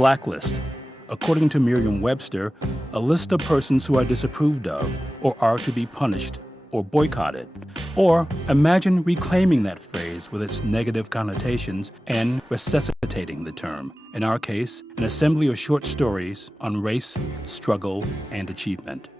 Blacklist. According to Merriam-Webster, a list of persons who are disapproved of or are to be punished or boycotted. Or imagine reclaiming that phrase with its negative connotations and resuscitating the term. In our case, an assembly of short stories on race, struggle, and achievement.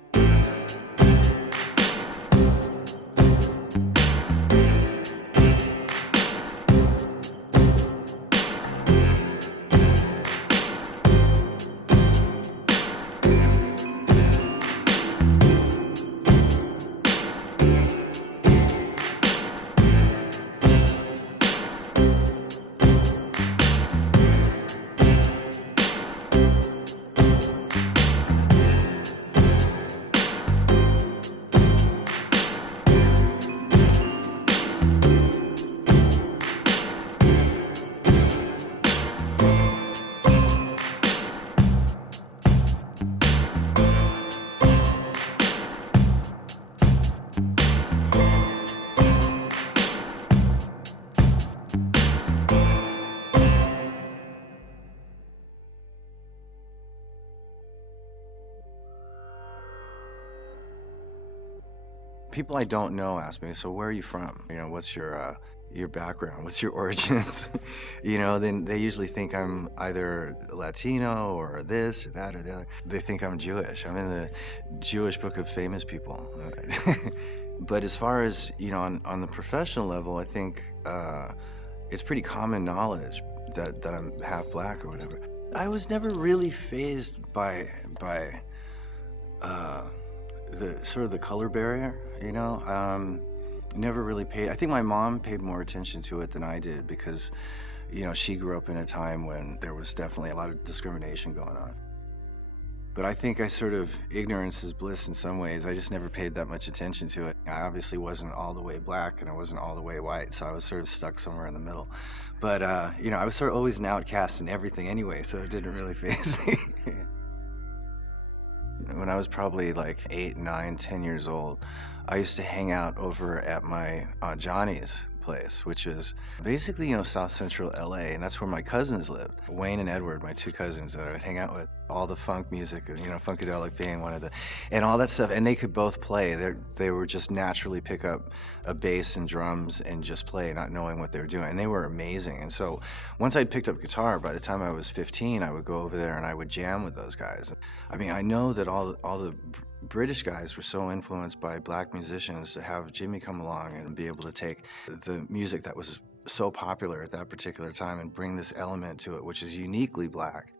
People I don't know ask me, so where are you from? What's your background? What's your origins? Then they usually think I'm either Latino or this or that or the other. They think I'm Jewish. I'm in the Jewish Book of Famous People. But as far as, on the professional level, I think it's pretty common knowledge that I'm half black or whatever. I was never really fazed by the sort of the color barrier, never really paid. I think my mom paid more attention to it than I did because, she grew up in a time when there was definitely a lot of discrimination going on. But I think ignorance is bliss in some ways. I just never paid that much attention to it. I obviously wasn't all the way black and I wasn't all the way white, so I was sort of stuck somewhere in the middle. But, I was sort of always an outcast in everything anyway, so it didn't really faze me. When I was probably like 8, 9, 10 years old, I used to hang out over at my Aunt Johnny's place, which is basically, South Central LA, and that's where my cousins lived. Wayne and Edward, my two cousins that I would hang out with. All the funk music, Funkadelic being one of the, and all that stuff, and they could both play. They were just naturally pick up a bass and drums and just play, not knowing what they were doing, and they were amazing. And so once I'd picked up guitar, by the time I was 15, I would go over there and I would jam with those guys. I mean, I know that all the British guys were so influenced by black musicians to have Jimmy come along and be able to take the music that was so popular at that particular time and bring this element to it, which is uniquely black.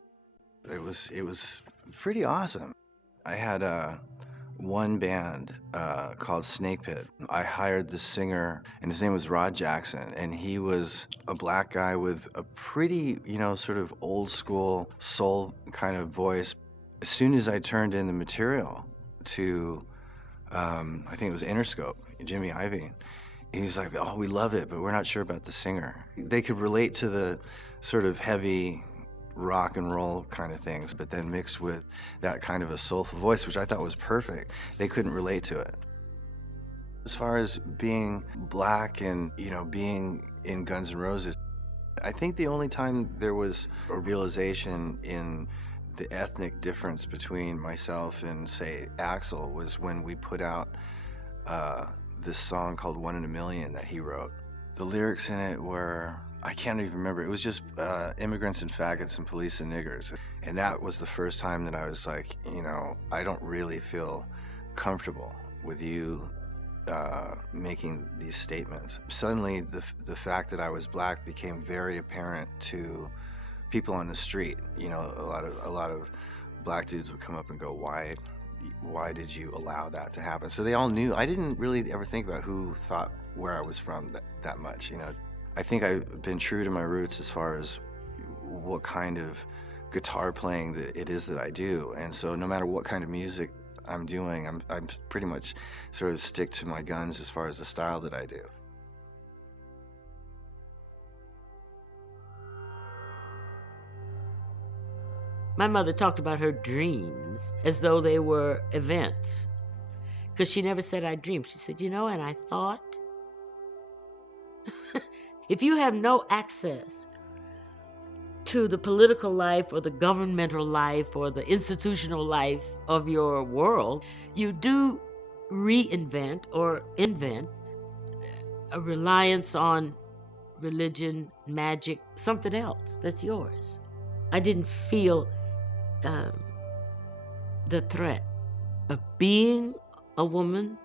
It was pretty awesome. I had one band called Snake Pit. I hired this singer, and his name was Rod Jackson, and he was a black guy with a pretty, sort of old school soul kind of voice. As soon as I turned in the material to, I think it was Interscope, Jimmy Iovine, he was like, "Oh, we love it, but we're not sure about the singer." They could relate to the sort of heavy rock and roll kind of things, but then mixed with that kind of a soulful voice, which I thought was perfect. They couldn't relate to it. As far as being black and, being in Guns N' Roses, I think the only time there was a realization in the ethnic difference between myself and, say, Axl was when we put out this song called One in a Million that he wrote. The lyrics in it were, I can't even remember. It was just immigrants and faggots and police and niggers. And that was the first time that I was like, I don't really feel comfortable with you making these statements. Suddenly, the fact that I was black became very apparent to people on the street. A lot of black dudes would come up and go, why did you allow that to happen? So they all knew. I didn't really ever think about who thought where I was from that much, I think I've been true to my roots as far as what kind of guitar playing that it is that I do. And so no matter what kind of music I'm doing, I'm pretty much sort of stick to my guns as far as the style that I do. My mother talked about her dreams as though they were events. Because she never said I dreamed. She said, and I thought. If you have no access to the political life or the governmental life or the institutional life of your world, you do reinvent or invent a reliance on religion, magic, something else that's yours. I didn't feel um, the threat of being a woman.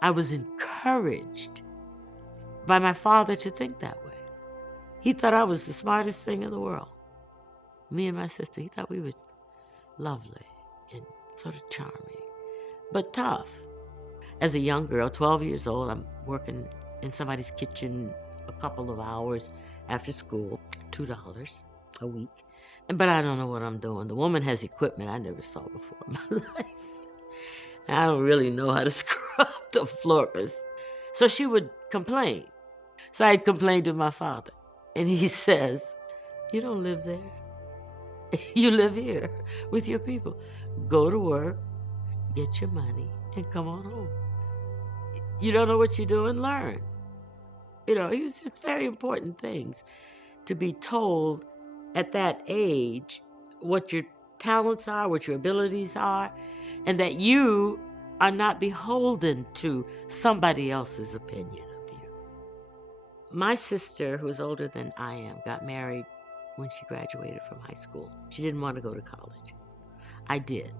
I was encouraged by my father to think that way. He thought I was the smartest thing in the world. Me and my sister, he thought we were lovely and sort of charming, but tough. As a young girl, 12 years old, I'm working in somebody's kitchen a couple of hours after school, $2 a week. But I don't know what I'm doing. The woman has equipment I never saw before in my life. I don't really know how to scrub the floors. So she would complain. So I'd complain to my father. And he says, "You don't live there. You live here with your people. Go to work, get your money, and come on home. You don't know what you're doing, learn." It's very important things to be told at that age what your talents are, what your abilities are, and that you are not beholden to somebody else's opinion of you. My sister, who's older than I am, got married when she graduated from high school. She didn't want to go to college. I did.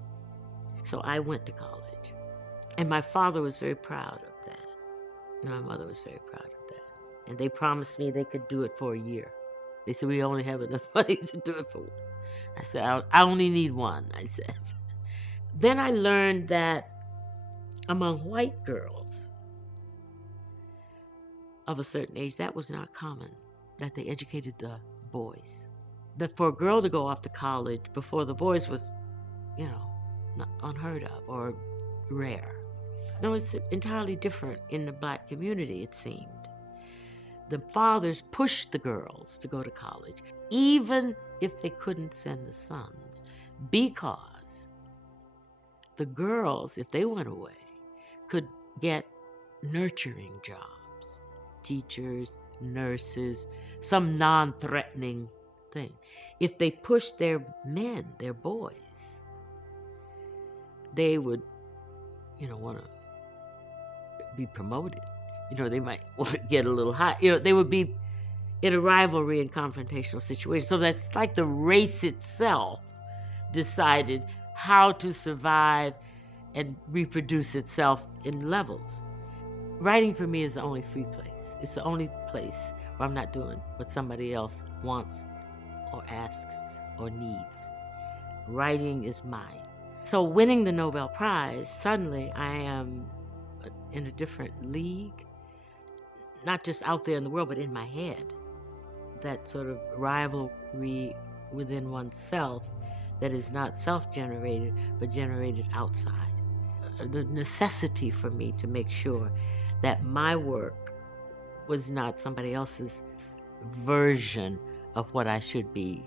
So I went to college. And my father was very proud of that. And my mother was very proud of that. And they promised me they could do it for a year. They said, "We only have enough money to do it for one." I said, I only need one, I said. Then I learned that among white girls of a certain age, that was not common, that they educated the boys. That for a girl to go off to college before the boys was, not unheard of or rare. No, it's entirely different in the black community, it seemed. The fathers pushed the girls to go to college, even if they couldn't send the sons, because the girls, if they went away, could get nurturing jobs, teachers, nurses, some non-threatening thing. If they pushed their men, their boys, they would, want to be promoted. They might want to get a little high. They would be in a rivalry and confrontational situation. So that's like the race itself decided how to survive and reproduce itself in levels. Writing for me is the only free place. It's the only place where I'm not doing what somebody else wants or asks or needs. Writing is mine. So winning the Nobel Prize, suddenly I am in a different league, not just out there in the world, but in my head. That sort of rivalry within oneself that is not self-generated, but generated outside. The necessity for me to make sure that my work was not somebody else's version of what I should be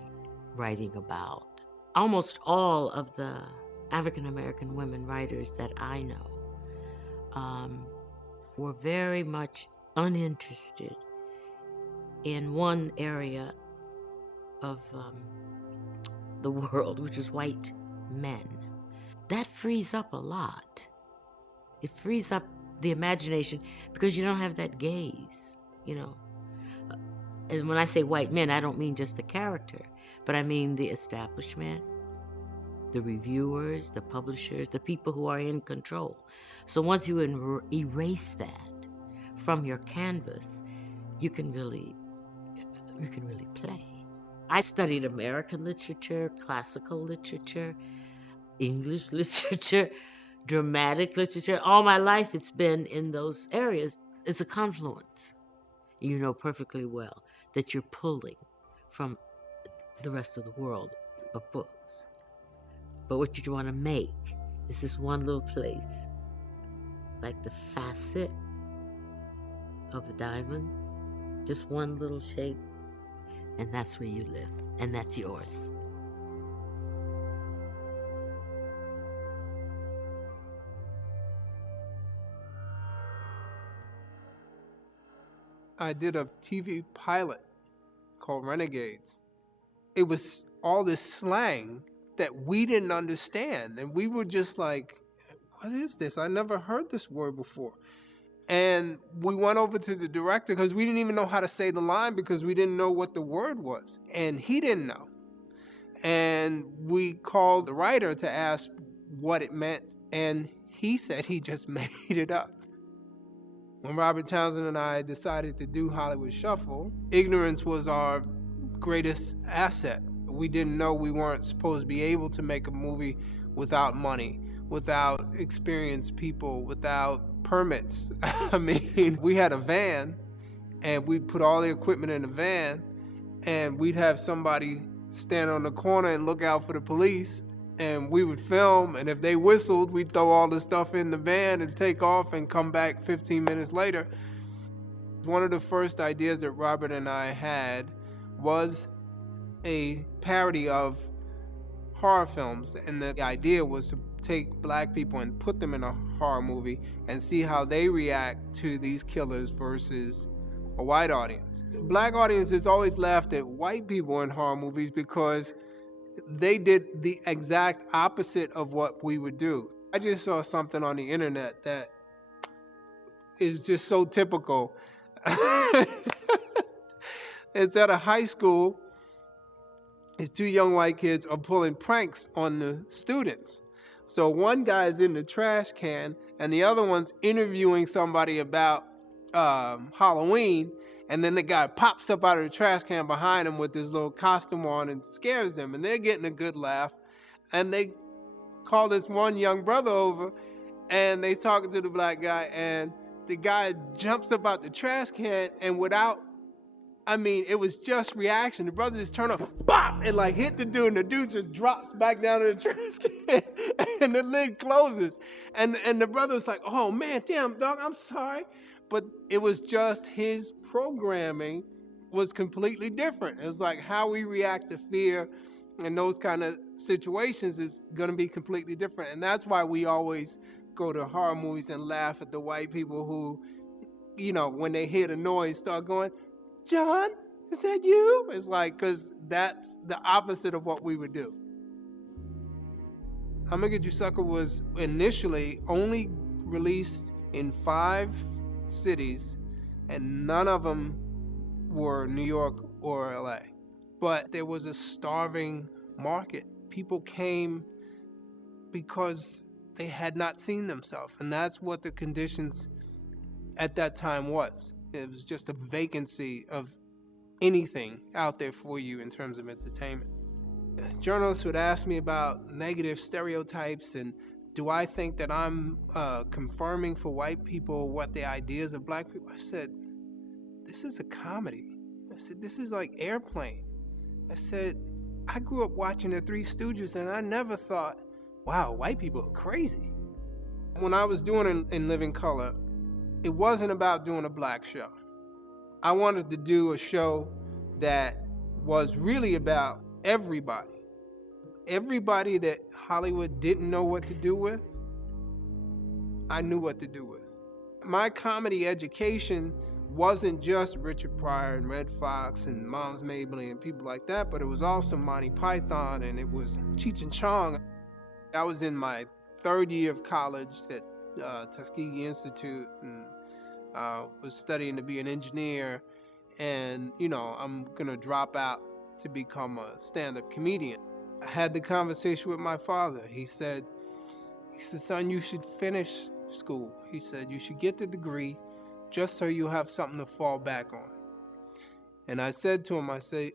writing about. Almost all of the African American women writers that I know were very much uninterested in one area of the world, which is white men. That frees up a lot. It frees up the imagination because you don't have that gaze, And when I say white men, I don't mean just the character, but I mean the establishment, the reviewers, the publishers, the people who are in control. So once you erase that from your canvas, you can really play. I studied American literature, classical literature, English literature, dramatic literature. All my life it's been in those areas. It's a confluence. You know perfectly well that you're pulling from the rest of the world of books. But what you want to make is this one little place, like the facet of a diamond, just one little shape, and that's where you live, and that's yours. I did a TV pilot called Renegades, it was all this slang that we didn't understand. And we were just like, what is this? I never heard this word before. And we went over to the director because we didn't even know how to say the line because we didn't know what the word was. And he didn't know. And we called the writer to ask what it meant. And he said he just made it up. When Robert Townsend and I decided to do Hollywood Shuffle, ignorance was our greatest asset. We didn't know we weren't supposed to be able to make a movie without money, without experienced people, without permits. I mean, we had a van, and we'd put all the equipment in the van, and we'd have somebody stand on the corner and look out for the police, and we would film, and if they whistled, we'd throw all the stuff in the van and take off and come back 15 minutes later. One of the first ideas that Robert and I had was a parody of horror films, and the idea was to take black people and put them in a horror movie and see how they react to these killers versus a white audience. Black audiences always laughed at white people in horror movies because they did the exact opposite of what we would do. I just saw something on the internet that is just so typical. It's at a high school. These two young white kids are pulling pranks on the students. So one guy's in the trash can and the other one's interviewing somebody about Halloween, and then the guy pops up out of the trash can behind him with his little costume on and scares them, and they're getting a good laugh. And they call this one young brother over, and they talking to the black guy, and the guy jumps up out the trash can, and it was just reaction. The brother just turned up, bop, and like hit the dude, and the dude just drops back down in the trash can, and the lid closes. And the brother was like, oh man, damn, dog, I'm sorry. But it was just his programming was completely different. It was like how we react to fear and those kind of situations is going to be completely different. And that's why we always go to horror movies and laugh at the white people who, when they hear the noise, start going, John, is that you? It's like, because that's the opposite of what we would do. I'ma Get You Sucker was initially only released in 5 cities, and none of them were New York or LA. But there was a starving market. People came because they had not seen themselves, and that's what the conditions at that time was. It was just a vacancy of anything out there for you in terms of entertainment. Journalists would ask me about negative stereotypes and do I think that I'm confirming for white people what the ideas of black people? I said, this is a comedy. I said, this is like Airplane. I said, I grew up watching the Three Stooges and I never thought, wow, white people are crazy. When I was doing In Living Color, it wasn't about doing a black show. I wanted to do a show that was really about everybody. Everybody that Hollywood didn't know what to do with, I knew what to do with. My comedy education wasn't just Richard Pryor and Red Fox and Moms Mabley and people like that, but it was also Monty Python and it was Cheech and Chong. I was in my 3rd year of college at Tuskegee Institute and was studying to be an engineer, and I'm gonna drop out to become a stand-up comedian. I had the conversation with my father. He said, son, you should finish school. He said, you should get the degree just so you have something to fall back on. And I said to him, I said,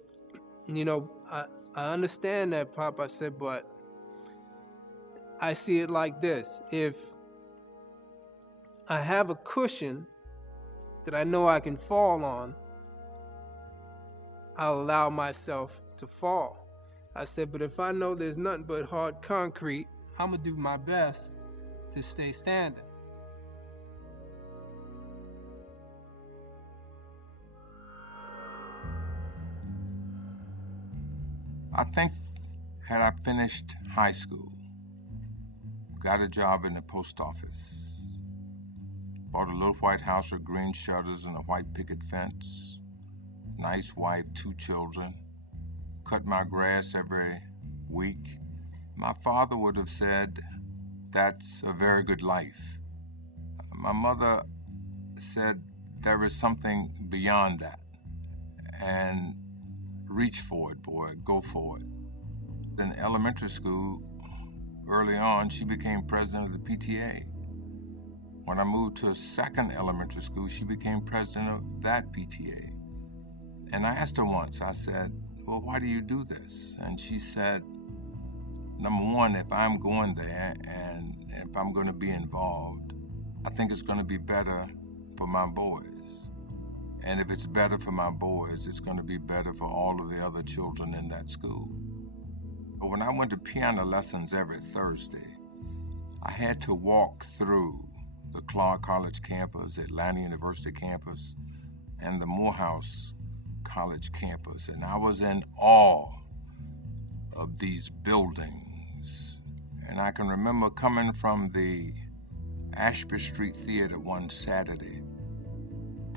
I understand that, Pop. I said, but I see it like this. If I have a cushion that I know I can fall on, I'll allow myself to fall. I said, but if I know there's nothing but hard concrete, I'm gonna do my best to stay standing. I think had I finished high school, got a job in the post office, bought a little white house with green shutters and a white picket fence, nice wife, 2 children, cut my grass every week, my father would have said, "That's a very good life." My mother said, "There is something beyond that, and reach for it, boy, go for it." In elementary school, early on, she became president of the PTA. When I moved to a second elementary school, she became president of that PTA. And I asked her once, I said, "Well, why do you do this?" And she said, "Number one, if I'm going there and if I'm going to be involved, I think it's going to be better for my boys. And if it's better for my boys, it's going to be better for all of the other children in that school." But when I went to piano lessons every Thursday, I had to walk through the Clark College campus, Atlanta University campus, and the Morehouse College campus. And I was in awe of these buildings. And I can remember coming from the Ashby Street Theater one Saturday,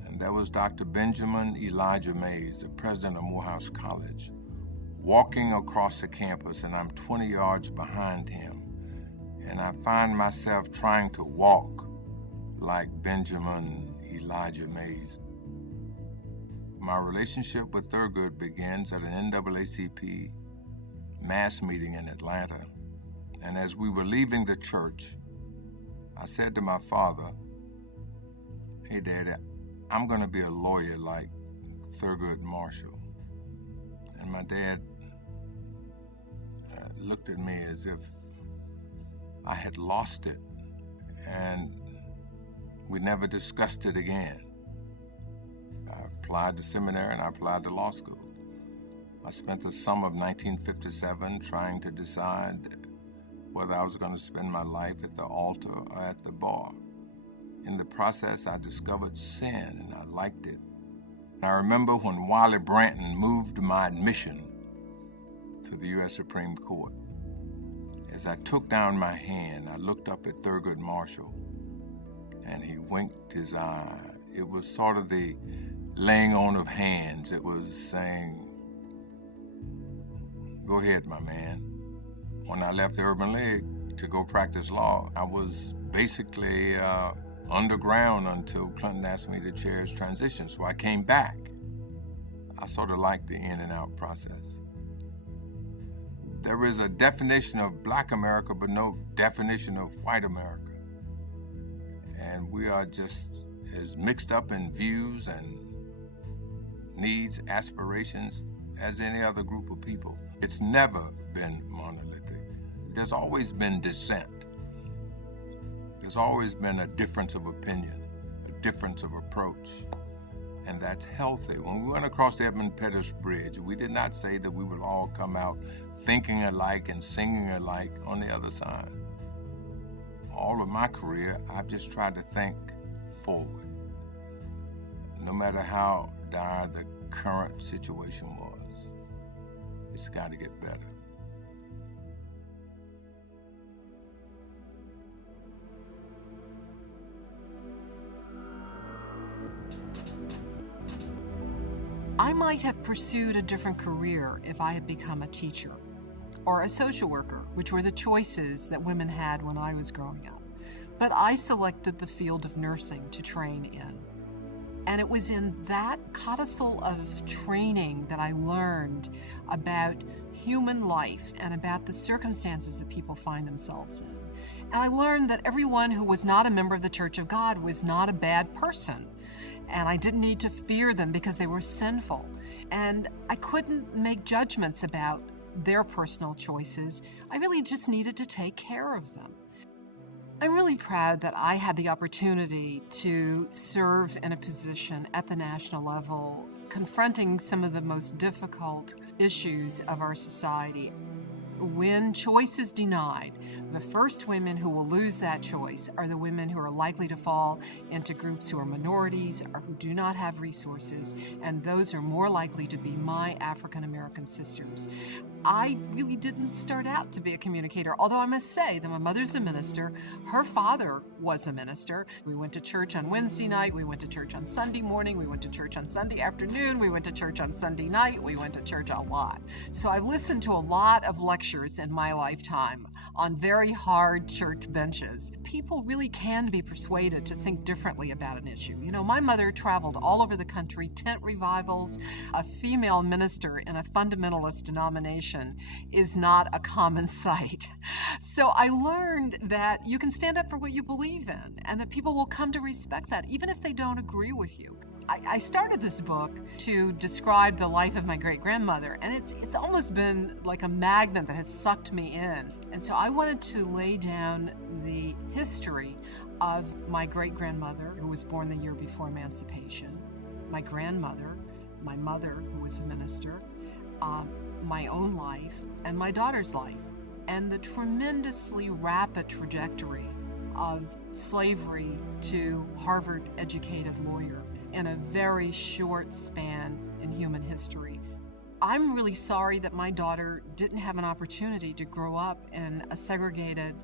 and there was Dr. Benjamin Elijah Mays, the president of Morehouse College, walking across the campus, and I'm 20 yards behind him. And I find myself trying to walk like Benjamin Elijah Mays. My relationship with Thurgood begins at an NAACP mass meeting in Atlanta. And as we were leaving the church, I said to my father, "Hey, Daddy, I'm going to be a lawyer like Thurgood Marshall." And my dad looked at me as if I had lost it, and we never discussed it again. I applied to seminary and I applied to law school. I spent the summer of 1957 trying to decide whether I was going to spend my life at the altar or at the bar. In the process, I discovered sin and I liked it. And I remember when Wiley Branton moved my admission to the U.S. Supreme Court. As I took down my hand, I looked up at Thurgood Marshall, and he winked his eye. It was sort of the laying on of hands. It was saying, "Go ahead, my man." When I left the Urban League to go practice law, I was basically underground until Clinton asked me to chair his transition. So I came back. I sort of liked the in and out process. There is a definition of Black America, but no definition of white America. And we are just as mixed up in views and needs, aspirations as any other group of people. It's never been monolithic. There's always been dissent. There's always been a difference of opinion, a difference of approach, and that's healthy. When we went across the Edmund Pettus Bridge, we did not say that we would all come out thinking alike and singing alike on the other side. All of my career, I've just tried to think forward. No matter how dire the current situation was, it's got to get better. I might have pursued a different career if I had become a teacher or a social worker, which were the choices that women had when I was growing up. But I selected the field of nursing to train in. And it was in that codicil of training that I learned about human life and about the circumstances that people find themselves in. And I learned that everyone who was not a member of the Church of God was not a bad person. And I didn't need to fear them because they were sinful. And I couldn't make judgments about their personal choices. I really just needed to take care of them. I'm really proud that I had the opportunity to serve in a position at the national level, confronting some of the most difficult issues of our society. When choice is denied, The first women who will lose that choice are the women who are likely to fall into groups who are minorities or who do not have resources, and those are more likely to be my African American sisters. I really didn't start out to be a communicator, although I must say that my mother's a minister. Her father was a minister. We went to church on Wednesday night, we went to church on Sunday morning, we went to church on Sunday afternoon, we went to church on Sunday night, we went to church a lot. So I've listened to a lot of lectures in my lifetime on very hard church benches. People really can be persuaded to think differently about an issue. You know, my mother traveled all over the country, tent revivals. A female minister in a fundamentalist denomination is not a common sight. So I learned that you can stand up for what you believe in and that people will come to respect that, even if they don't agree with you. I started this book to describe the life of my great-grandmother, and it's almost been like a magnet that has sucked me in. And so I wanted to lay down the history of my great-grandmother, who was born the year before emancipation, my grandmother, my mother, who was a minister, my own life, and my daughter's life, and the tremendously rapid trajectory of slavery to Harvard-educated lawyer in a very short span in human history. I'm really sorry that my daughter didn't have an opportunity to grow up in a segregated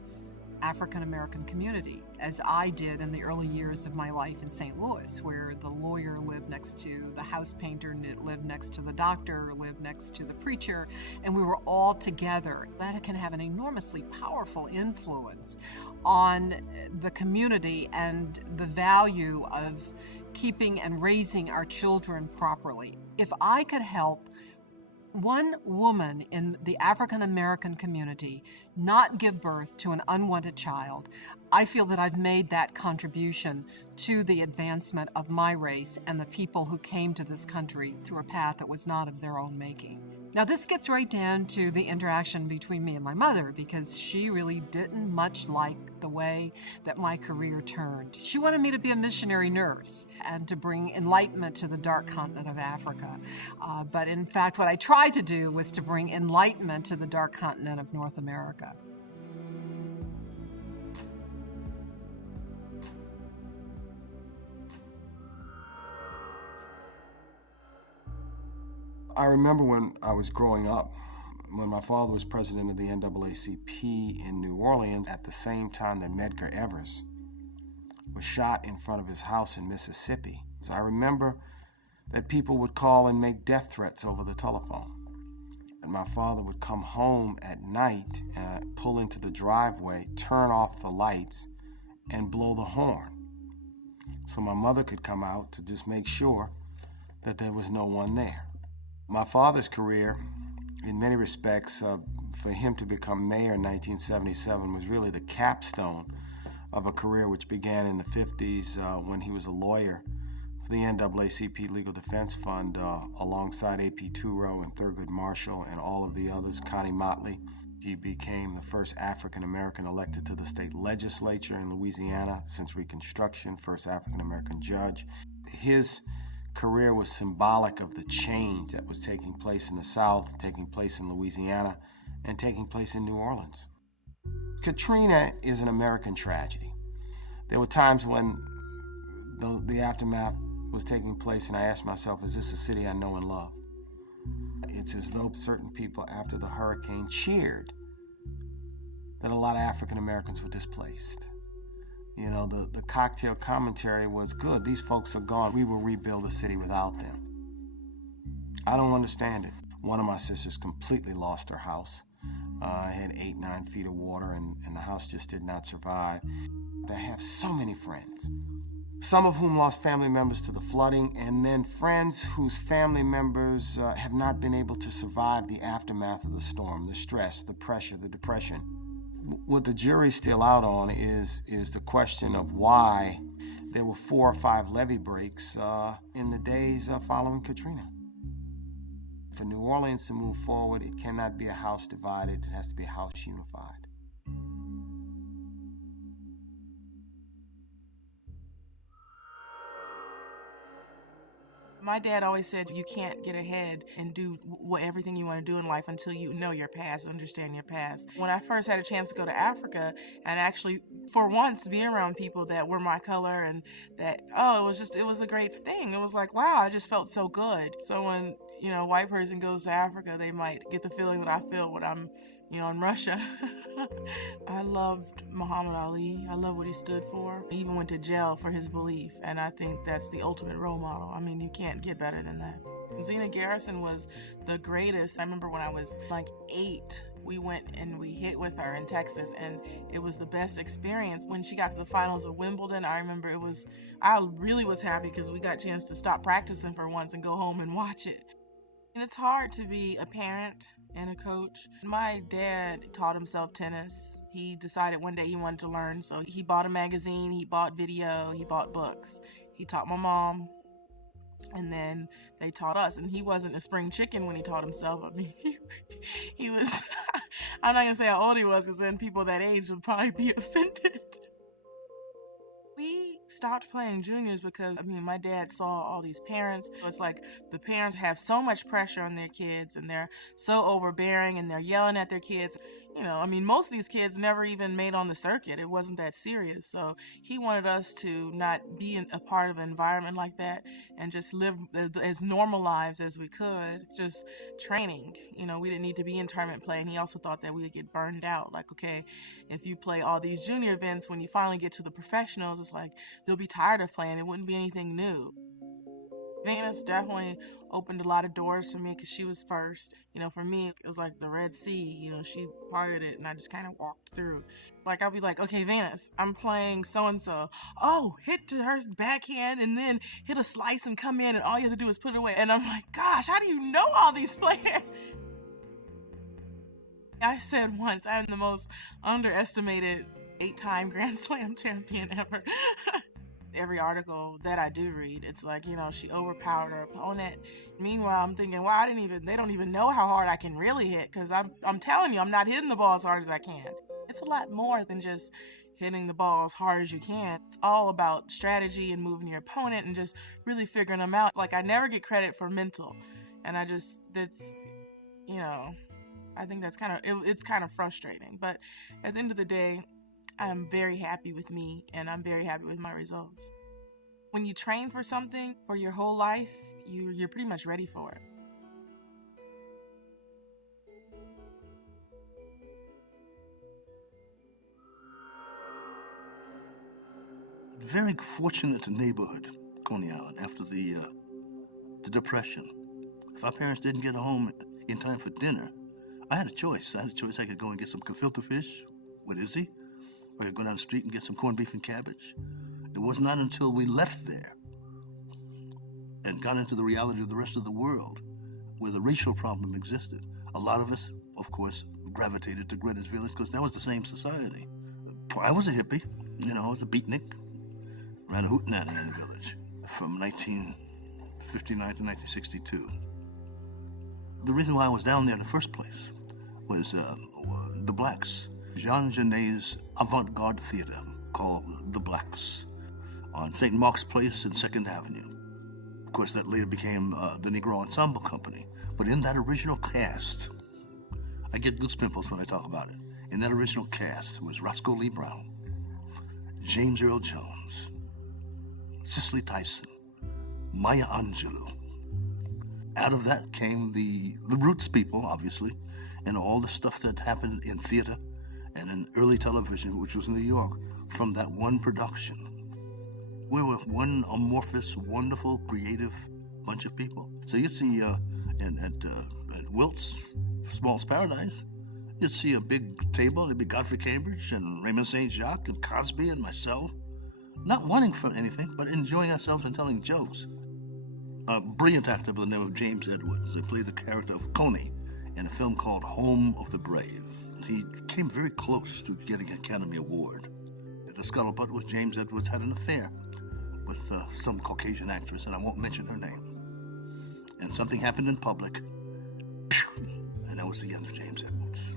African American community, as I did in the early years of my life in St. Louis, where the lawyer lived next to the house painter, lived next to the doctor, lived next to the preacher, and we were all together. That can have an enormously powerful influence on the community and the value of keeping and raising our children properly. If I could help one woman in the African American community not give birth to an unwanted child, I feel that I've made that contribution to the advancement of my race and the people who came to this country through a path that was not of their own making. Now, this gets right down to the interaction between me and my mother, because she really didn't much like the way that my career turned. She wanted me to be a missionary nurse and to bring enlightenment to the dark continent of Africa. But in fact, what I tried to do was to bring enlightenment to the dark continent of North America. I remember when I was growing up, when my father was president of the NAACP in New Orleans, at the same time that Medgar Evers was shot in front of his house in Mississippi. So I remember that people would call and make death threats over the telephone. And my father would come home at night, pull into the driveway, turn off the lights, and blow the horn. So my mother could come out to just make sure that there was no one there. My father's career, in many respects, for him to become mayor in 1977 was really the capstone of a career which began in the 50s when he was a lawyer for the NAACP Legal Defense Fund alongside A.P. Turo and Thurgood Marshall and all of the others, Connie Motley. He became the first African-American elected to the state legislature in Louisiana since Reconstruction, first African-American judge. His career was symbolic of the change that was taking place in the South, taking place in Louisiana, and taking place in New Orleans. Katrina is an American tragedy. There were times when the aftermath was taking place and I asked myself, is this a city I know and love? It's as though certain people after the hurricane cheered that a lot of African Americans were displaced. You know, the cocktail commentary was good. These folks are gone. We will rebuild the city without them. I don't understand it. One of my sisters completely lost her house. Had 8-9 feet of water and the house just did not survive. I have so many friends, some of whom lost family members to the flooding, and then friends whose family members have not been able to survive the aftermath of the storm, the stress, the pressure, the depression. What the jury's still out on is the question of why there were 4 or 5 levee breaks in the days following Katrina. For New Orleans to move forward, it cannot be a house divided, it has to be a house unified. My dad always said you can't get ahead and do everything you want to do in life until you know your past, understand your past. When I first had a chance to go to Africa and actually, for once, be around people that were my color and that, it was a great thing. It was like, wow, I just felt so good. So when, a white person goes to Africa, they might get the feeling that I feel when I'm, in Russia. I loved Muhammad Ali. I love what he stood for. He even went to jail for his belief, and I think that's the ultimate role model. I mean, you can't get better than that. Zena Garrison was the greatest. I remember when I was like 8, we went and we hit with her in Texas, and it was the best experience. When she got to the finals of Wimbledon, I remember I really was happy because we got a chance to stop practicing for once and go home and watch it. And it's hard to be a parent and a coach. My dad taught himself tennis. He decided one day he wanted to learn, so he bought a magazine, he bought video, he bought books. He taught my mom, and then they taught us. And he wasn't a spring chicken when he taught himself. I mean, he was, I'm not going to say how old he was because then people that age would probably be offended. We stopped playing juniors because, my dad saw all these parents. It's like the parents have so much pressure on their kids and they're so overbearing and they're yelling at their kids. Most of these kids never even made on the circuit. It wasn't that serious. So he wanted us to not be a part of an environment like that and just live as normal lives as we could, just training. We didn't need to be in tournament play. And he also thought that we would get burned out. Like, okay, if you play all these junior events, when you finally get to the professionals, it's like they'll be tired of playing. It wouldn't be anything new. Venus definitely opened a lot of doors for me because she was first. For me, it was like the Red Sea. She parted it and I just kind of walked through. Like, I'll be like, okay, Venus, I'm playing so-and-so. Oh, hit to her backhand and then hit a slice and come in and all you have to do is put it away. And I'm like, gosh, how do you know all these players? I said once, I'm the most underestimated 8-time Grand Slam champion ever. Every article that I do read, it's like, she overpowered her opponent. Meanwhile, I'm thinking, wow, they don't even know how hard I can really hit because I'm telling you, I'm not hitting the ball as hard as I can. It's a lot more than just hitting the ball as hard as you can. It's all about strategy and moving your opponent and just really figuring them out. Like, I never get credit for mental. And I think that's it's kind of frustrating. But at the end of the day, I'm very happy with me and I'm very happy with my results. When you train for something for your whole life, you're pretty much ready for it. Very fortunate neighborhood, Coney Island, after the Depression. If our parents didn't get home in time for dinner, I had a choice. I could go and get some gefilte fish with Izzy, or I could go down the street and get some corned beef and cabbage. It was not until we left there and got into the reality of the rest of the world where the racial problem existed. A lot of us, of course, gravitated to Greenwich Village because that was the same society. I was a hippie, I was a beatnik. Ran a hootenanny in the village from 1959 to 1962. The reason why I was down there in the first place was the Blacks. Jean Genet's avant-garde theater called The Blacks on St. Mark's Place and 2nd Avenue. Of course, that later became the Negro Ensemble Company. But in that original cast, I get goosepimples when I talk about it. In that original cast was Roscoe Lee Brown, James Earl Jones, Cicely Tyson, Maya Angelou. Out of that came the Roots people, obviously, and all the stuff that happened in theater and in early television, which was New York, from that one production. We were one amorphous, wonderful, creative bunch of people. So you'd see at Wilt's, Small's Paradise, you'd see a big table, there'd be Godfrey Cambridge and Raymond St. Jacques and Cosby and myself, not wanting for anything, but enjoying ourselves and telling jokes. A brilliant actor by the name of James Edwards, who played the character of Coney in a film called Home of the Brave. He came very close to getting an Academy Award. The scuttlebutt was James Edwards had an affair with some Caucasian actress, and I won't mention her name. And something happened in public, and that was the end of James Edwards.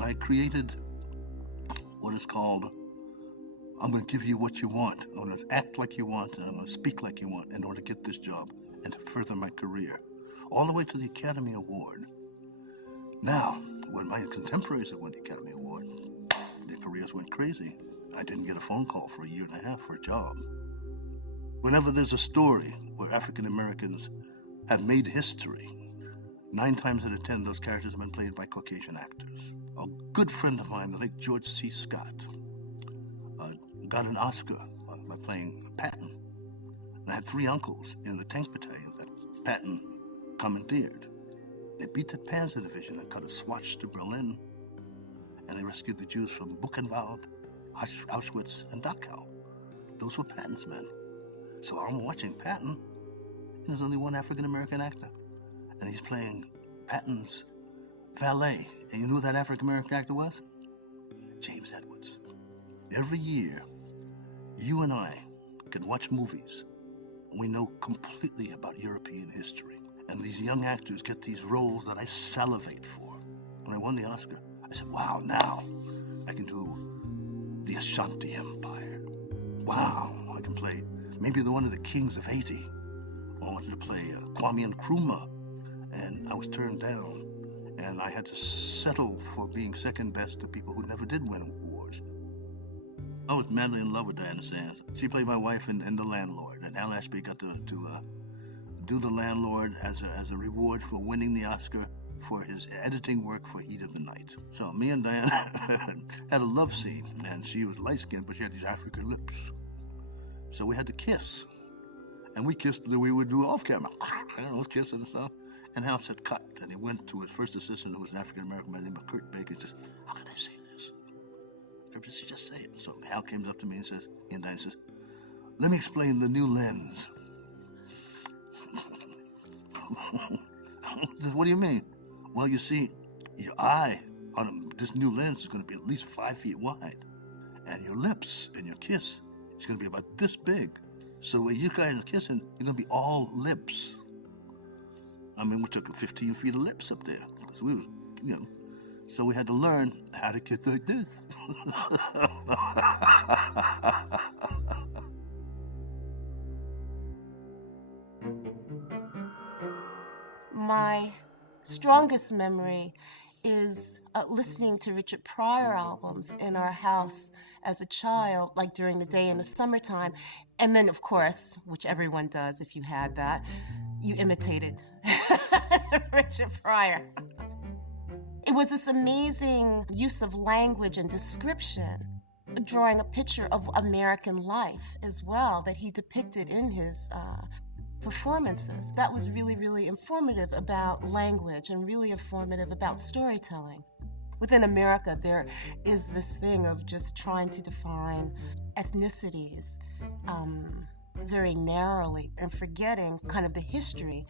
I created what is called, I'm going to give you what you want. I'm going to act like you want, and I'm going to speak like you want in order to get this job. and to further my career, all the way to the Academy Award. Now, when my contemporaries have won the Academy Award, their careers went crazy. I didn't get a phone call for a year and a half for a job. Whenever there's a story where African Americans have made history, 9 times out of 10, those characters have been played by Caucasian actors. A good friend of mine, the late George C. Scott, got an Oscar by playing Patton. And I had 3 uncles in the tank battalion that Patton commandeered. They beat the Panzer Division and cut a swatch to Berlin, and they rescued the Jews from Buchenwald, Auschwitz, and Dachau. Those were Patton's men. So I'm watching Patton, and there's only one African-American actor, and he's playing Patton's valet. And you know who that African-American actor was? James Edwards. Every year, you and I can watch movies, and we know completely about European history. And these young actors get these roles that I salivate for. When I won the Oscar, I said, wow, now I can do the Ashanti Empire. Wow, I can play maybe one of the kings of Haiti. I wanted to play Kwame Nkrumah, and I was turned down. And I had to settle for being second best to people who never did win awards. I was madly in love with Diana Sands. She played my wife in The Landlord, and Al Ashby got to do The Landlord as a reward for winning the Oscar for his editing work for Heat of the Night. So me and Diana had a love scene, and she was light-skinned, but she had these African lips. So we had to kiss. And we kissed the way we would do off camera. I was kissing and stuff. And Hal said, cut. And he went to his first assistant, who was an African-American by the name of Kurt Baker. He says, how can I say this? Kurt says, just say it. So Hal comes up to me and says, let me explain the new lens. I said, what do you mean? Well, you see, your eye on this new lens is going to be at least 5 feet wide. And your lips and your kiss is going to be about this big. So when you guys are kissing, you're going to be all lips. I mean, we took 15 feet of lips up there. Because we was, so we had to learn how to kiss like this. My strongest memory is listening to Richard Pryor albums in our house as a child, like during the day in the summertime. And then, of course, which everyone does if you had that, you imitated Richard Pryor. It was this amazing use of language and description, drawing a picture of American life as well that he depicted in his performances. That was really, really informative about language and really informative about storytelling. Within America, there is this thing of just trying to define ethnicities very narrowly and forgetting kind of the history.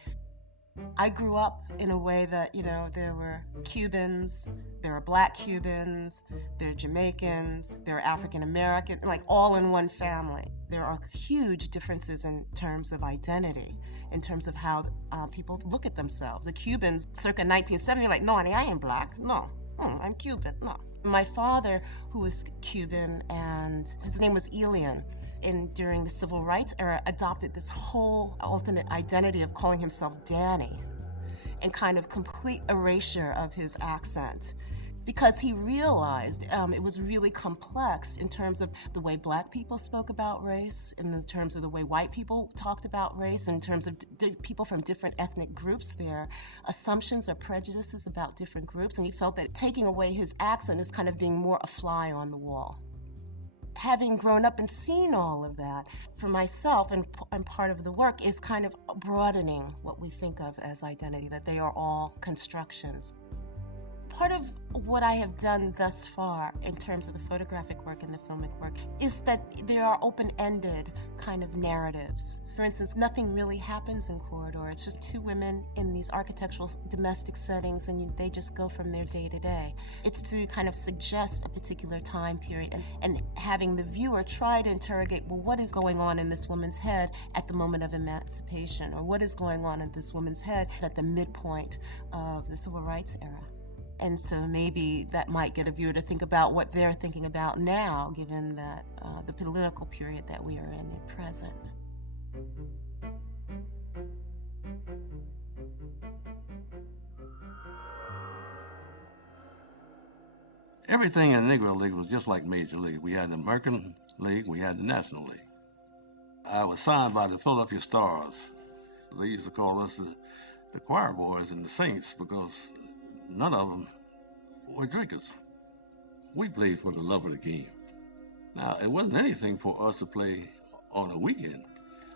I grew up in a way that, there were Cubans, there were Black Cubans, there are Jamaicans, there are African Americans, like all in one family. There are huge differences in terms of identity, in terms of how people look at themselves. The Cubans, circa 1970, like, no, honey, I ain't Black. No, I'm Cuban. No. My father, who was Cuban, and his name was Elian, and during the Civil Rights era, adopted this whole alternate identity of calling himself Danny, and kind of complete erasure of his accent, because he realized it was really complex in terms of the way Black people spoke about race, in terms of the way white people talked about race, in terms of people from different ethnic groups, their assumptions or prejudices about different groups, and he felt that taking away his accent is kind of being more a fly on the wall. Having grown up and seen all of that, for myself and part of the work is kind of broadening what we think of as identity, that they are all constructions. Part of what I have done thus far in terms of the photographic work and the filmic work is that there are open-ended kind of narratives. For instance, nothing really happens in Corridor. It's just 2 women in these architectural domestic settings, and they just go from their day to day. It's to kind of suggest a particular time period and having the viewer try to interrogate, well, what is going on in this woman's head at the moment of emancipation, or what is going on in this woman's head at the midpoint of the Civil Rights era. And so maybe that might get a viewer to think about what they're thinking about now, given that the political period that we are in at present. Everything in the Negro League was just like Major League. We had the American League, we had the National League. I was signed by the Philadelphia Stars. They used to call us the choir boys and the saints because none of them were drinkers. We played for the love of the game. Now, it wasn't anything for us to play on a weekend,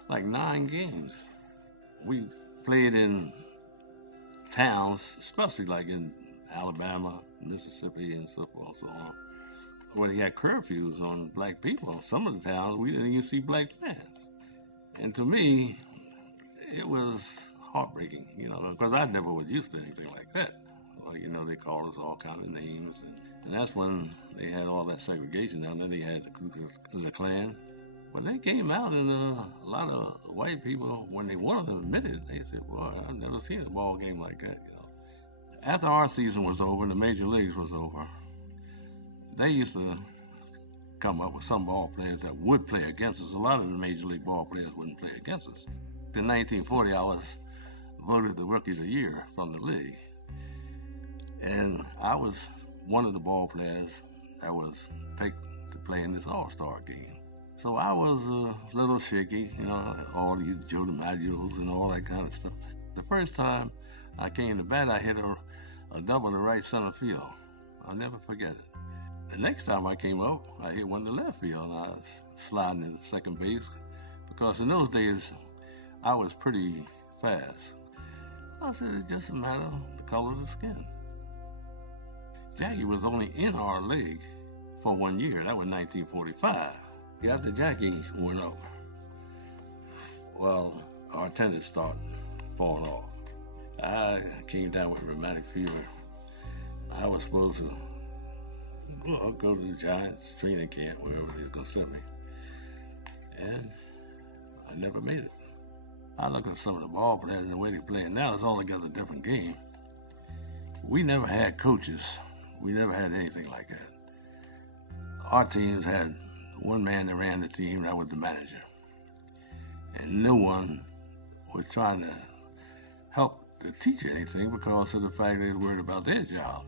like 9 games. We played in towns, especially like in Alabama, Mississippi, and so forth and so on, where they had curfews on black people. Some of the towns, we didn't even see black fans. And to me, it was heartbreaking, because I never was used to anything like that. Well, they called us all kinds of names, and that's when they had all that segregation down there. They had the Klan. But they came out, and a lot of white people, when they wanted to admit it, they said, well, I've never seen a ball game like that, After our season was over and the major leagues was over, they used to come up with some ball players that would play against us. A lot of the major league ball players wouldn't play against us. In 1940, I was voted the Rookie of the Year from the league. And I was one of the ball players that was picked to play in this All-Star game. So I was a little shaky, all these Joe DiMaggios and all that kind of stuff. The first time I came to bat, I hit a double to right center field. I'll never forget it. The next time I came up, I hit one to left field, and I was sliding into second base because in those days, I was pretty fast. I said, it's just a matter of the color of the skin. Jackie was only in our league for 1 year. That was 1945. After Jackie went up, well, our attendance started falling off. I came down with rheumatic fever. I was supposed to go to the Giants training camp, wherever they was going to send me. And I never made it. I look at some of the ball players and the way they play now, it's altogether a different game. We never had coaches. We never had anything like that. Our teams had one man that ran the team, that was the manager. And no one was trying to help the teacher anything because of the fact they were worried about their job.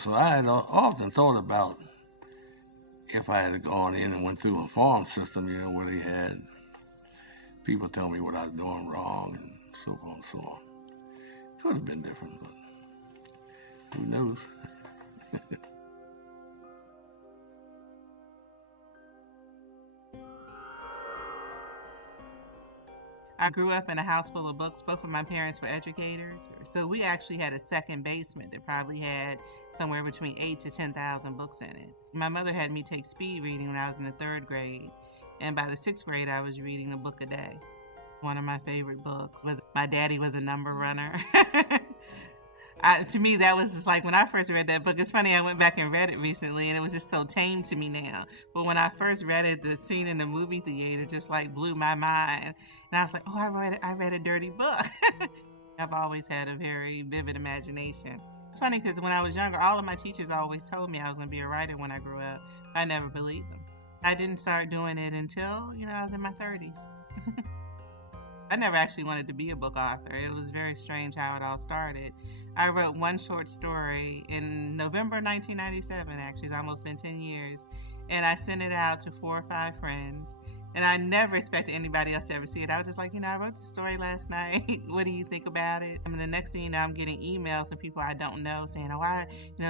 So I had often thought about if I had gone in and went through a farm system, where they had people tell me what I was doing wrong and so on and so on. Could have been different, but who knows? I grew up in a house full of books. Both of my parents were educators. So we actually had a second basement that probably had somewhere between 8,000 to 10,000 books in it. My mother had me take speed reading when I was in the 3rd grade. And by the 6th grade, I was reading a book a day. One of my favorite books was My Daddy Was a Number Runner. To me, that was just like when I first read that book. It's funny, I went back and read it recently, and it was just so tame to me now. But when I first read it, the scene in the movie theater just like blew my mind. And I was like, oh, I read a dirty book. I've always had a very vivid imagination. It's funny because when I was younger, all of my teachers always told me I was going to be a writer when I grew up. I never believed them. I didn't start doing it until, I was in my 30s. I never actually wanted to be a book author. It was very strange how it all started. I wrote one short story in November 1997, actually. It's almost been 10 years. And I sent it out to 4 or 5 friends. And I never expected anybody else to ever see it. I was just like, I wrote the story last night. What do you think about it? And the next thing you know, I'm getting emails from people I don't know saying,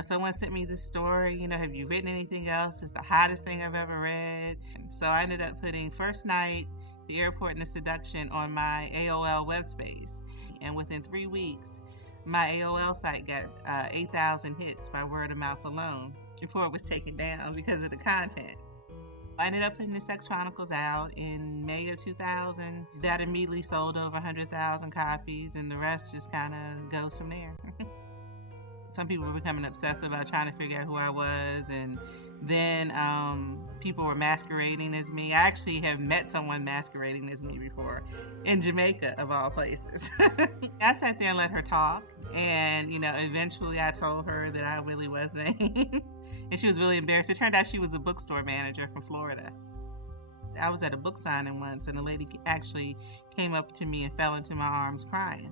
someone sent me this story. Have you written anything else? It's the hottest thing I've ever read. And so I ended up putting First Night, The Airport, and the Seduction on my AOL web space. And within 3 weeks, my AOL site got 8,000 hits by word of mouth alone before it was taken down because of the content. I ended up putting the Sex Chronicles out in May of 2000. That immediately sold over 100,000 copies, and the rest just kind of goes from there. Some people were becoming obsessive about trying to figure out who I was, and then people were masquerading as me. I actually have met someone masquerading as me before in Jamaica, of all places. I sat there and let her talk, and eventually I told her that I really wasn't. And she was really embarrassed. It turned out she was a bookstore manager from Florida. I was at a book signing once, and a lady actually came up to me and fell into my arms crying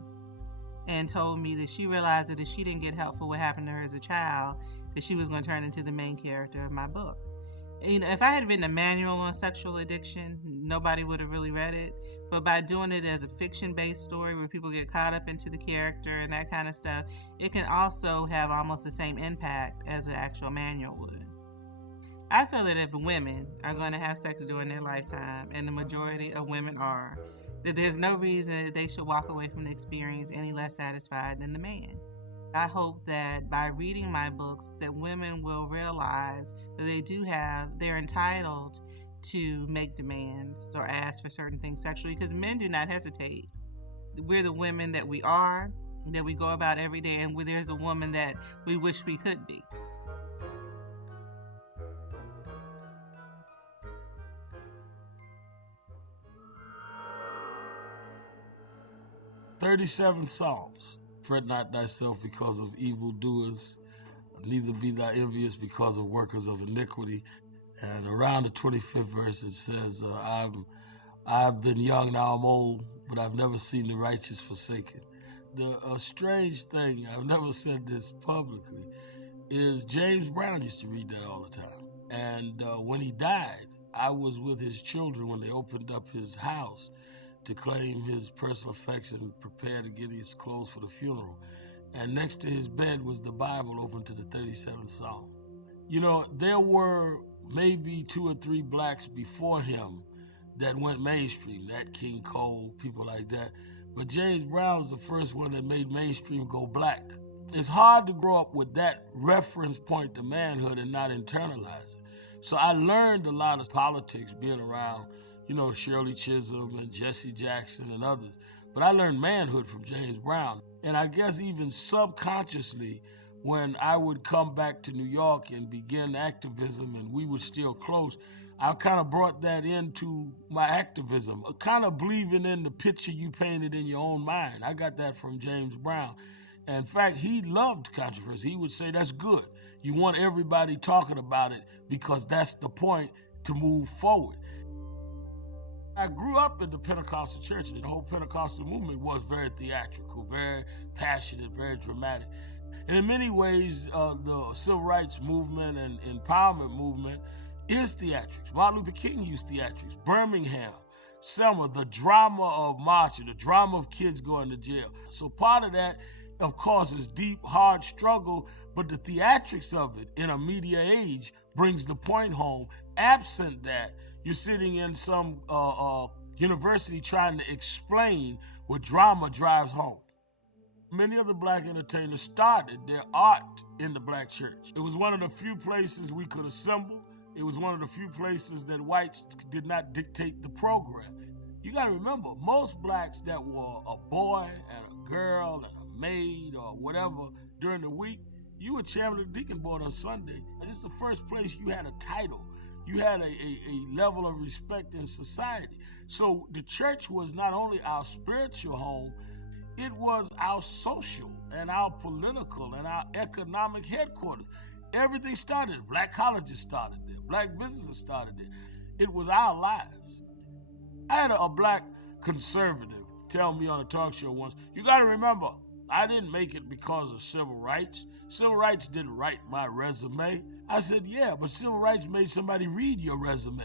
and told me that she realized that if she didn't get help for what happened to her as a child, that she was going to turn into the main character of my book. You know, if I had written a manual on sexual addiction, nobody would have really read it. But by doing it as a fiction-based story where people get caught up into the character and that kind of stuff, it can also have almost the same impact as an actual manual would. I feel that if women are going to have sex during their lifetime, and the majority of women are, that there's no reason that they should walk away from the experience any less satisfied than the man. I hope that by reading my books that women will realize that they're entitled to make demands or ask for certain things sexually, because men do not hesitate. We're the women that we are, that we go about every day, and where there's a woman that we wish we could be. "37 Psalms. Fret not thyself because of evildoers, neither be thou envious because of workers of iniquity." And around the 25th verse it says, I've been young, now I'm old, but I've never seen the righteous forsaken. The strange thing, I've never said this publicly, is James Brown used to read that all the time. And when he died, I was with his children when they opened up his house to claim his personal effects and prepare to get his clothes for the funeral. And next to his bed was the Bible open to the 37th Psalm. You know, there were maybe 2 or 3 blacks before him that went mainstream, Nat King Cole, people like that. But James Brown was the first one that made mainstream go black. It's hard to grow up with that reference point to manhood and not internalize it. So I learned a lot of politics being around, you know, Shirley Chisholm and Jesse Jackson and others. But I learned manhood from James Brown. And I guess even subconsciously, when I would come back to New York and begin activism and we were still close, I kind of brought that into my activism, kind of believing in the picture you painted in your own mind. I got that from James Brown. In fact, he loved controversy. He would say, that's good. You want everybody talking about it because that's the point to move forward. I grew up in the Pentecostal church, and the whole Pentecostal movement was very theatrical, very passionate, very dramatic. And in many ways, the civil rights movement and empowerment movement is theatrics. Martin Luther King used theatrics. Birmingham, Selma, the drama of marching, the drama of kids going to jail. So part of that, of course, is deep, hard struggle, but the theatrics of it in a media age brings the point home. Absent that, you're sitting in some university trying to explain what drama drives home. Many of the black entertainers started their art in the black church. It was one of the few places we could assemble. It was one of the few places that whites did not dictate the program. You gotta remember, most blacks that were a boy and a girl and a maid or whatever during the week, you were chairman of the deacon board on Sunday. And it's the first place you had a title. You had a level of respect in society. So the church was not only our spiritual home, it was our social and our political and our economic headquarters. Everything started. Black colleges started there. Black businesses started there. It was our lives. I had a black conservative tell me on a talk show once, you got to remember, I didn't make it because of civil rights. Civil rights didn't write my resume. I said, yeah, but civil rights made somebody read your resume.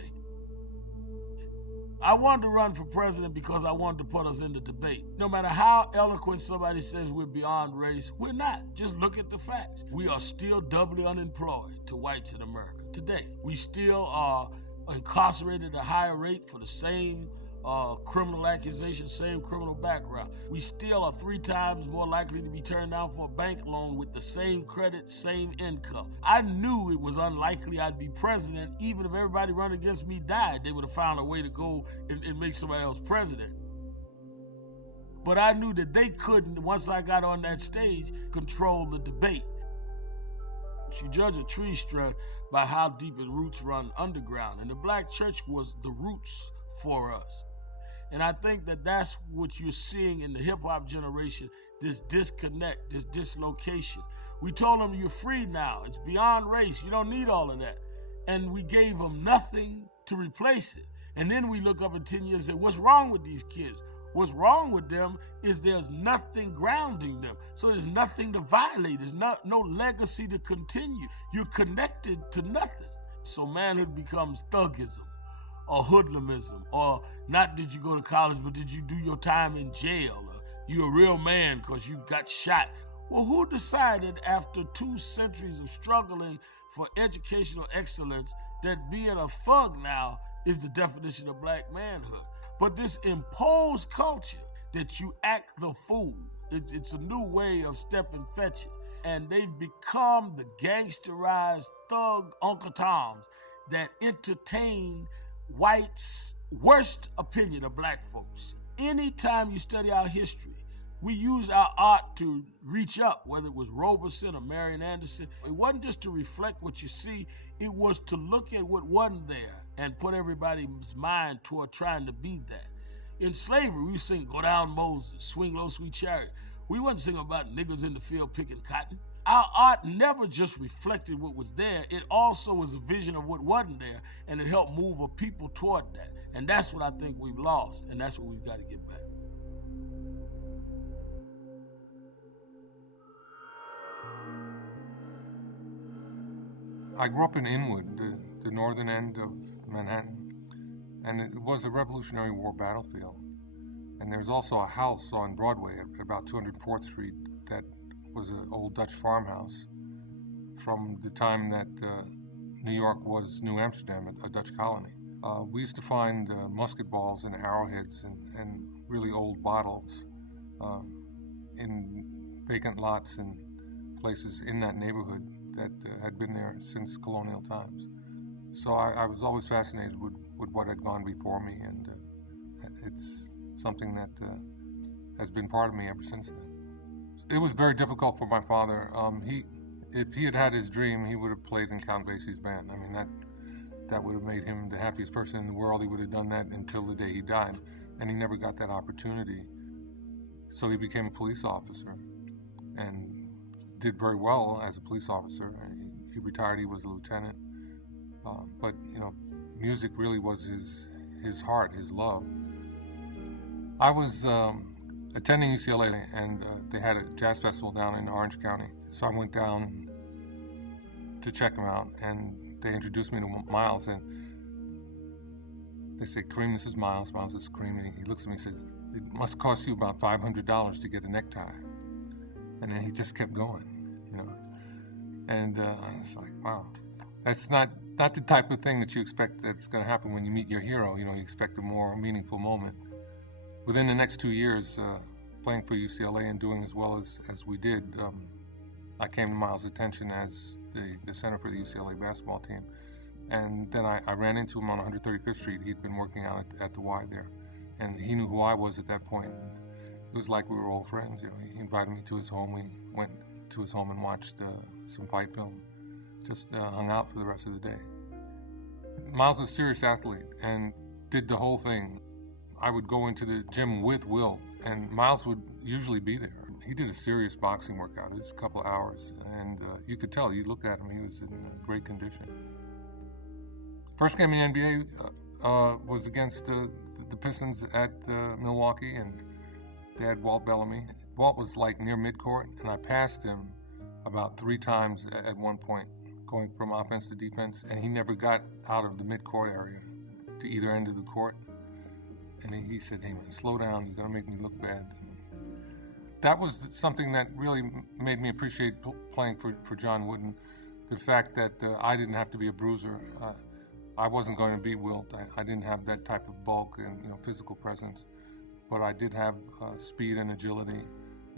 I wanted to run for president because I wanted to put us in the debate. No matter how eloquent somebody says we're beyond race, we're not. Just look at the facts. We are still doubly unemployed to whites in America today. We still are incarcerated at a higher rate for the same criminal accusation, same criminal background. We still are 3 times more likely to be turned down for a bank loan with the same credit, same income. I knew it was unlikely I'd be president. Even if everybody running against me died, they would have found a way to go and make somebody else president. But I knew that they couldn't, once I got on that stage, control the debate. You judge a tree strength by how deep its roots run underground. And the black church was the roots for us. And I think that that's what you're seeing in the hip-hop generation, this disconnect, this dislocation. We told them, you're free now. It's beyond race. You don't need all of that. And we gave them nothing to replace it. And then we look up in 10 years and say, what's wrong with these kids? What's wrong with them is there's nothing grounding them. So there's nothing to violate. There's no legacy to continue. You're connected to nothing. So manhood becomes thuggism or hoodlumism, or not did you go to college, but did you do your time in jail? Or you're a real man because you got shot. Well, who decided after 2 centuries of struggling for educational excellence that being a thug now is the definition of black manhood? But this imposed culture that you act the fool, it's a new way of stepping fetching. And they've become the gangsterized thug Uncle Toms that entertain whites' worst opinion of black folks. Anytime you study our history, we use our art to reach up, whether it was Robeson or Marian Anderson. It wasn't just to reflect what you see, it was to look at what wasn't there and put everybody's mind toward trying to be that. In slavery, we sing Go Down Moses, Swing Low Sweet Chariot. We wasn't singing about niggas in the field picking cotton. Our art never just reflected what was there, it also was a vision of what wasn't there, and it helped move a people toward that. And that's what I think we've lost, and that's what we've got to get back. I grew up in Inwood, the northern end of Manhattan, and it was a Revolutionary War battlefield. And there was also a house on Broadway at about 204th Street that was an old Dutch farmhouse from the time that New York was New Amsterdam, a Dutch colony. We used to find musket balls and arrowheads and really old bottles in vacant lots and places in that neighborhood that had been there since colonial times. So I was always fascinated with what had gone before me, and it's something that has been part of me ever since then. It was very difficult for my father. If he had had his dream, he would have played in Count Basie's band. I mean, that would have made him the happiest person in the world. He would have done that until the day he died, and he never got that opportunity. So he became a police officer and did very well as a police officer. He retired, he was a lieutenant. But, music really was his heart, his love. I was attending UCLA, and they had a jazz festival down in Orange County. So I went down to check them out, and they introduced me to Miles, and they say, "Kareem, this is Miles." Miles is Kareem, and he looks at me and says, "It must cost you about $500 to get a necktie." And then he just kept going, And I was like, wow, that's not the type of thing that you expect that's going to happen when you meet your hero. You expect a more meaningful moment. Within the next 2 years, playing for UCLA and doing as well as we did, I came to Miles' attention as the center for the UCLA basketball team. And then I ran into him on 135th Street. He'd been working out at the Y there. And he knew who I was at that point. It was like we were old friends. He invited me to his home. We went to his home and watched some fight film. Just hung out for the rest of the day. Miles was a serious athlete and did the whole thing. I would go into the gym with Will, and Miles would usually be there. He did a serious boxing workout. It was a couple of hours, and you could tell. You looked at him, he was in great condition. First game in the NBA was against the Pistons at Milwaukee, and they had Walt Bellamy. Walt was like near midcourt, and I passed him about 3 times at one point, going from offense to defense, and he never got out of the midcourt area to either end of the court. And he said, "Hey man, slow down, you're gonna make me look bad." That was something that really made me appreciate playing for John Wooden. The fact that I didn't have to be a bruiser. I wasn't going to be Wilt. I didn't have that type of bulk and physical presence, but I did have speed and agility,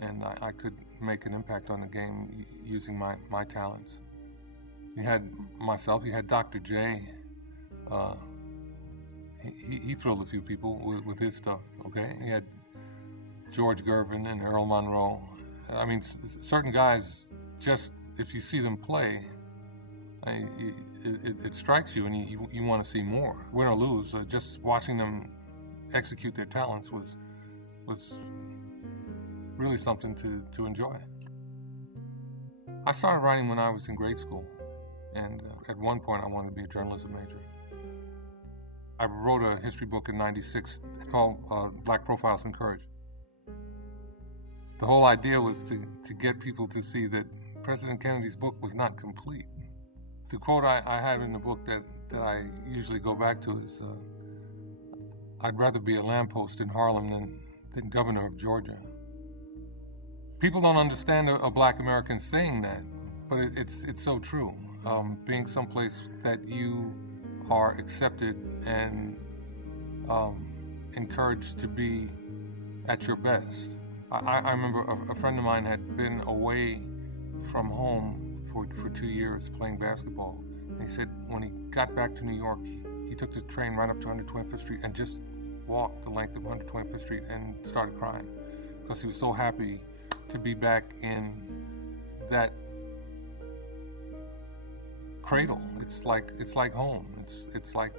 and I could make an impact on the game using my talents. You had myself, you had Dr. J. He thrilled a few people with his stuff, okay? He had George Gervin and Earl Monroe. I mean, certain guys, just if you see them play, it strikes you and you want to see more. Win or lose, just watching them execute their talents was really something to enjoy. I started writing when I was in grade school, and at one point I wanted to be a journalism major. I wrote a history book in '96 called Black Profiles in Courage. The whole idea was to get people to see that President Kennedy's book was not complete. The quote I had in the book that I usually go back to is, I'd rather be a lamppost in Harlem than governor of Georgia. People don't understand a black American saying that, but it's so true. Being someplace that you are accepted and encouraged to be at your best. I remember a friend of mine had been away from home for 2 years playing basketball. And he said when he got back to New York, he took the train right up to 125th Street and just walked the length of 125th Street and started crying because he was so happy to be back in that cradle. It's like home. It's like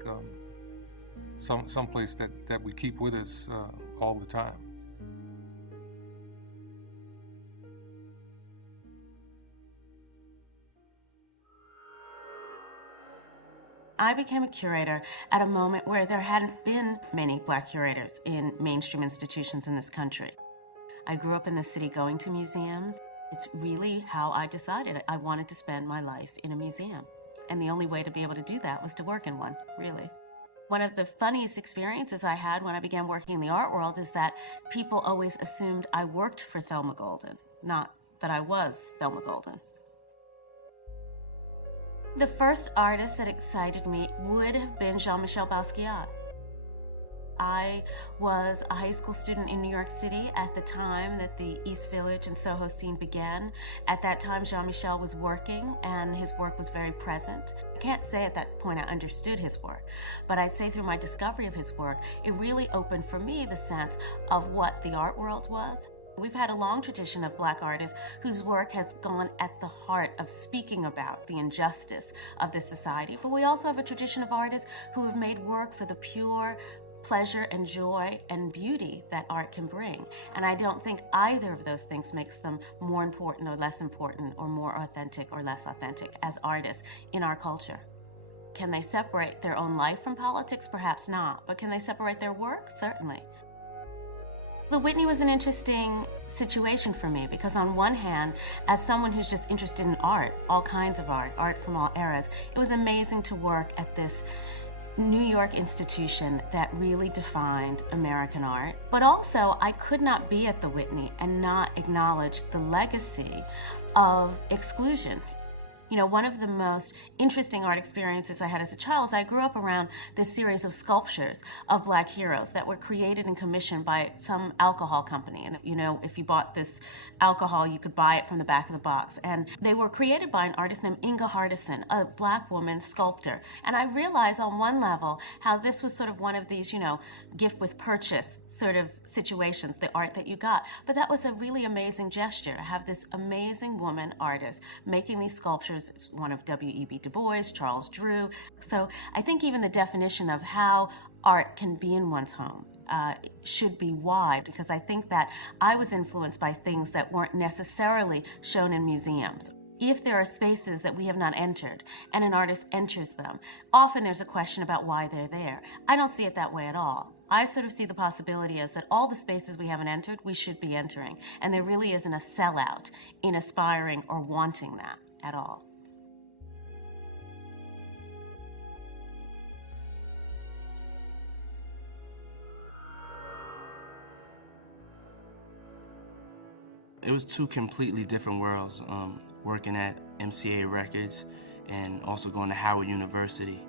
some place that we keep with us all the time. I became a curator at a moment where there hadn't been many black curators in mainstream institutions in this country. I grew up in the city going to museums. It's really how I decided I wanted to spend my life in a museum. And the only way to be able to do that was to work in one, really. One of the funniest experiences I had when I began working in the art world is that people always assumed I worked for Thelma Golden, not that I was Thelma Golden. The first artist that excited me would have been Jean-Michel Basquiat. I was a high school student in New York City at the time that the East Village and Soho scene began. At that time, Jean-Michel was working and his work was very present. I can't say at that point I understood his work, but I'd say through my discovery of his work, it really opened for me the sense of what the art world was. We've had a long tradition of black artists whose work has gone at the heart of speaking about the injustice of this society, but we also have a tradition of artists who have made work for the pure pleasure and joy and beauty that art can bring. And I don't think either of those things makes them more important or less important or more authentic or less authentic as artists in our culture. Can they separate their own life from politics? Perhaps not. But can they separate their work? Certainly. The Whitney was an interesting situation for me because on one hand, as someone who's just interested in art, all kinds of art from all eras, it was amazing to work at this New York institution that really defined American art. But also, I could not be at the Whitney and not acknowledge the legacy of exclusion. You know, one of the most interesting art experiences I had as a child is I grew up around this series of sculptures of black heroes that were created and commissioned by some alcohol company. And, you know, if you bought this alcohol, you could buy it from the back of the box. And they were created by an artist named Inga Hardison, a black woman sculptor. And I realized on one level how this was sort of one of these, you know, gift with purchase sort of situations, the art that you got. But that was a really amazing gesture to have this amazing woman artist making these sculptures. One of W.E.B. Du Bois, Charles Drew. So I think even the definition of how art can be in one's home should be wide, because I think that I was influenced by things that weren't necessarily shown in museums. If there are spaces that we have not entered and an artist enters them, often there's a question about why they're there. I don't see it that way at all. I sort of see the possibility as that all the spaces we haven't entered, we should be entering. And there really isn't a sellout in aspiring or wanting that at all. It was two completely different worlds, working at MCA Records and also going to Howard University.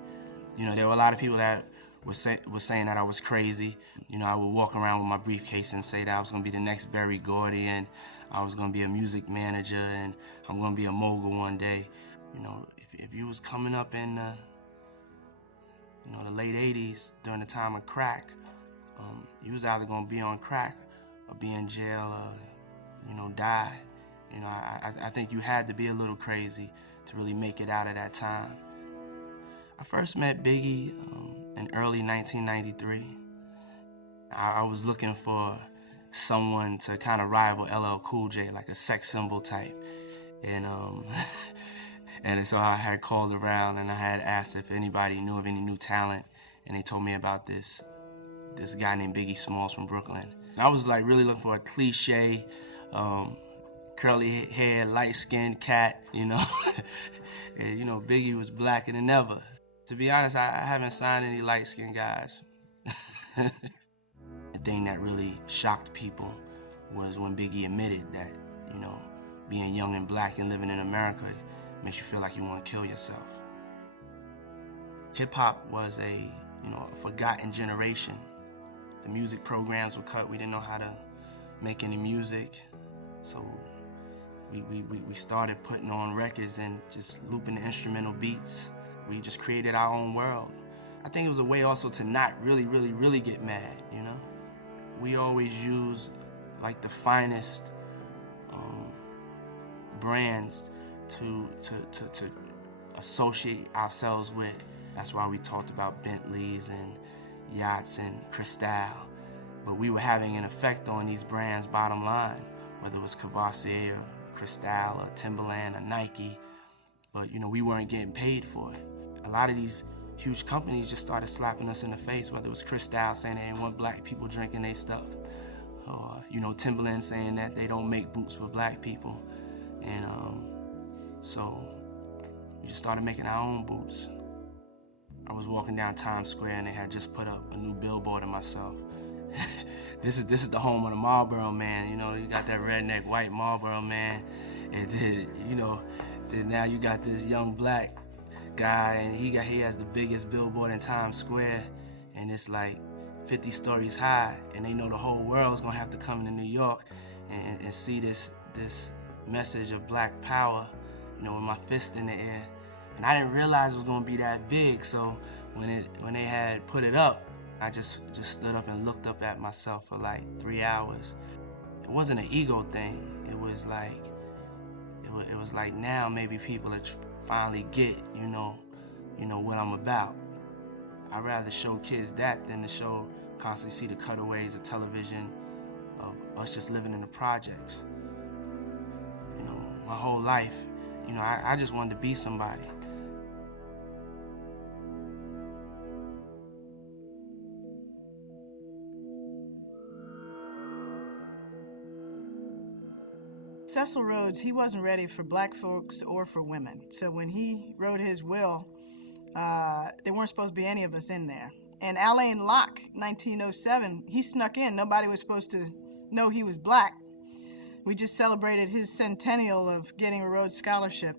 You know, there were a lot of people that were saying that I was crazy. You know, I would walk around with my briefcase and say that I was going to be the next Berry Gordy and I was going to be a music manager and I'm going to be a mogul one day. You know, if you was coming up in the late 80s during the time of crack, you was either going to be on crack or be in jail or die. You know, I think you had to be a little crazy to really make it out of that time. I first met Biggie in early 1993. I was looking for someone to kind of rival LL Cool J, like a sex symbol type. And and so I had called around and I had asked if anybody knew of any new talent and they told me about this guy named Biggie Smalls from Brooklyn. I was like really looking for a cliche, curly hair, light-skinned cat, you know. And you know, Biggie was blacker than ever. To be honest, I haven't signed any light-skinned guys. The thing that really shocked people was when Biggie admitted that, you know, being young and black and living in America makes you feel like you want to kill yourself. Hip-hop was a forgotten generation. The music programs were cut. We didn't know how to make any music. So we started putting on records and just looping the instrumental beats. We just created our own world. I think it was a way also to not really get mad, you know? We always use like the finest brands to associate ourselves with. That's why we talked about Bentleys and yachts and Cristal. But we were having an effect on these brands' bottom line, whether it was Cavassier or Cristal or Timberland or Nike. But you know, we weren't getting paid for it. A lot of these huge companies just started slapping us in the face, whether it was Cristal saying they didn't want black people drinking their stuff, or you know, Timberland saying that they don't make boots for black people. And so we just started making our own boots. I was walking down Times Square and they had just put up a new billboard of myself. This is the home of the Marlboro Man. You know, you got that redneck white Marlboro Man, and then you know, then now you got this young black guy, and he has the biggest billboard in Times Square, and it's like 50 stories high, and they know the whole world's gonna have to come into New York and see this message of black power, you know, with my fist in the air. And I didn't realize it was gonna be that big, so when they had put it up, I just stood up and looked up at myself for like 3 hours. It wasn't an ego thing. It was like now maybe people are finally get, you know what I'm about. I'd rather show kids that than to constantly see the cutaways of television of us just living in the projects. You know, my whole life, you know, I just wanted to be somebody. Cecil Rhodes, he wasn't ready for black folks or for women. So when he wrote his will, there weren't supposed to be any of us in there. And Alain Locke, 1907, he snuck in. Nobody was supposed to know he was black. We just celebrated his centennial of getting a Rhodes Scholarship.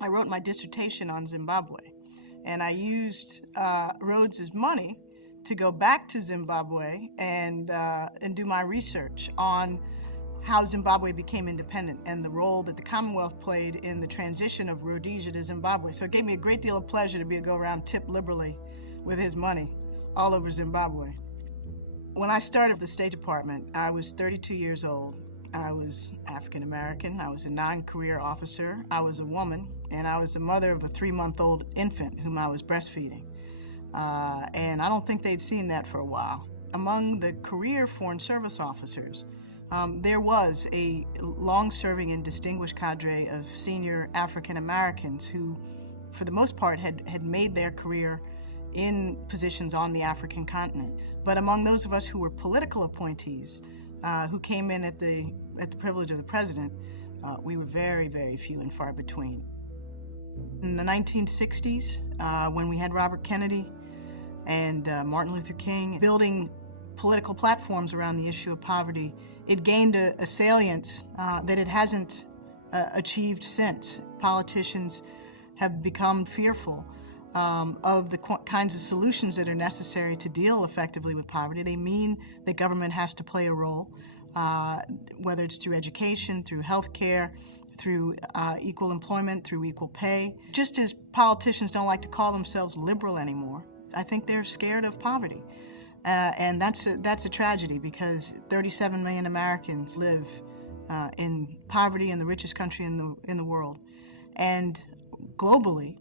I wrote my dissertation on Zimbabwe, and I used Rhodes's money to go back to Zimbabwe and do my research on how Zimbabwe became independent and the role that the Commonwealth played in the transition of Rhodesia to Zimbabwe. So it gave me a great deal of pleasure to be able to go around tip liberally with his money all over Zimbabwe. When I started the State Department, I was 32 years old. I was African American, I was a non-career officer, I was a woman, and I was the mother of a 3-month-old infant whom I was breastfeeding. And I don't think they'd seen that for a while. Among the career Foreign Service officers, there was a long-serving and distinguished cadre of senior African Americans who, for the most part, had made their career in positions on the African continent. But among those of us who were political appointees, who came in at the privilege of the president, we were very, very few and far between. In the 1960s, when we had Robert Kennedy and Martin Luther King building political platforms around the issue of poverty, it gained a salience that it hasn't achieved since. Politicians have become fearful of the kinds of solutions that are necessary to deal effectively with poverty. They mean that government has to play a role, whether it's through education, through health care, through equal employment, through equal pay. Just as politicians don't like to call themselves liberal anymore, I think they're scared of poverty. And that's a tragedy, because 37 million Americans live in poverty in the richest country in the world. And globally,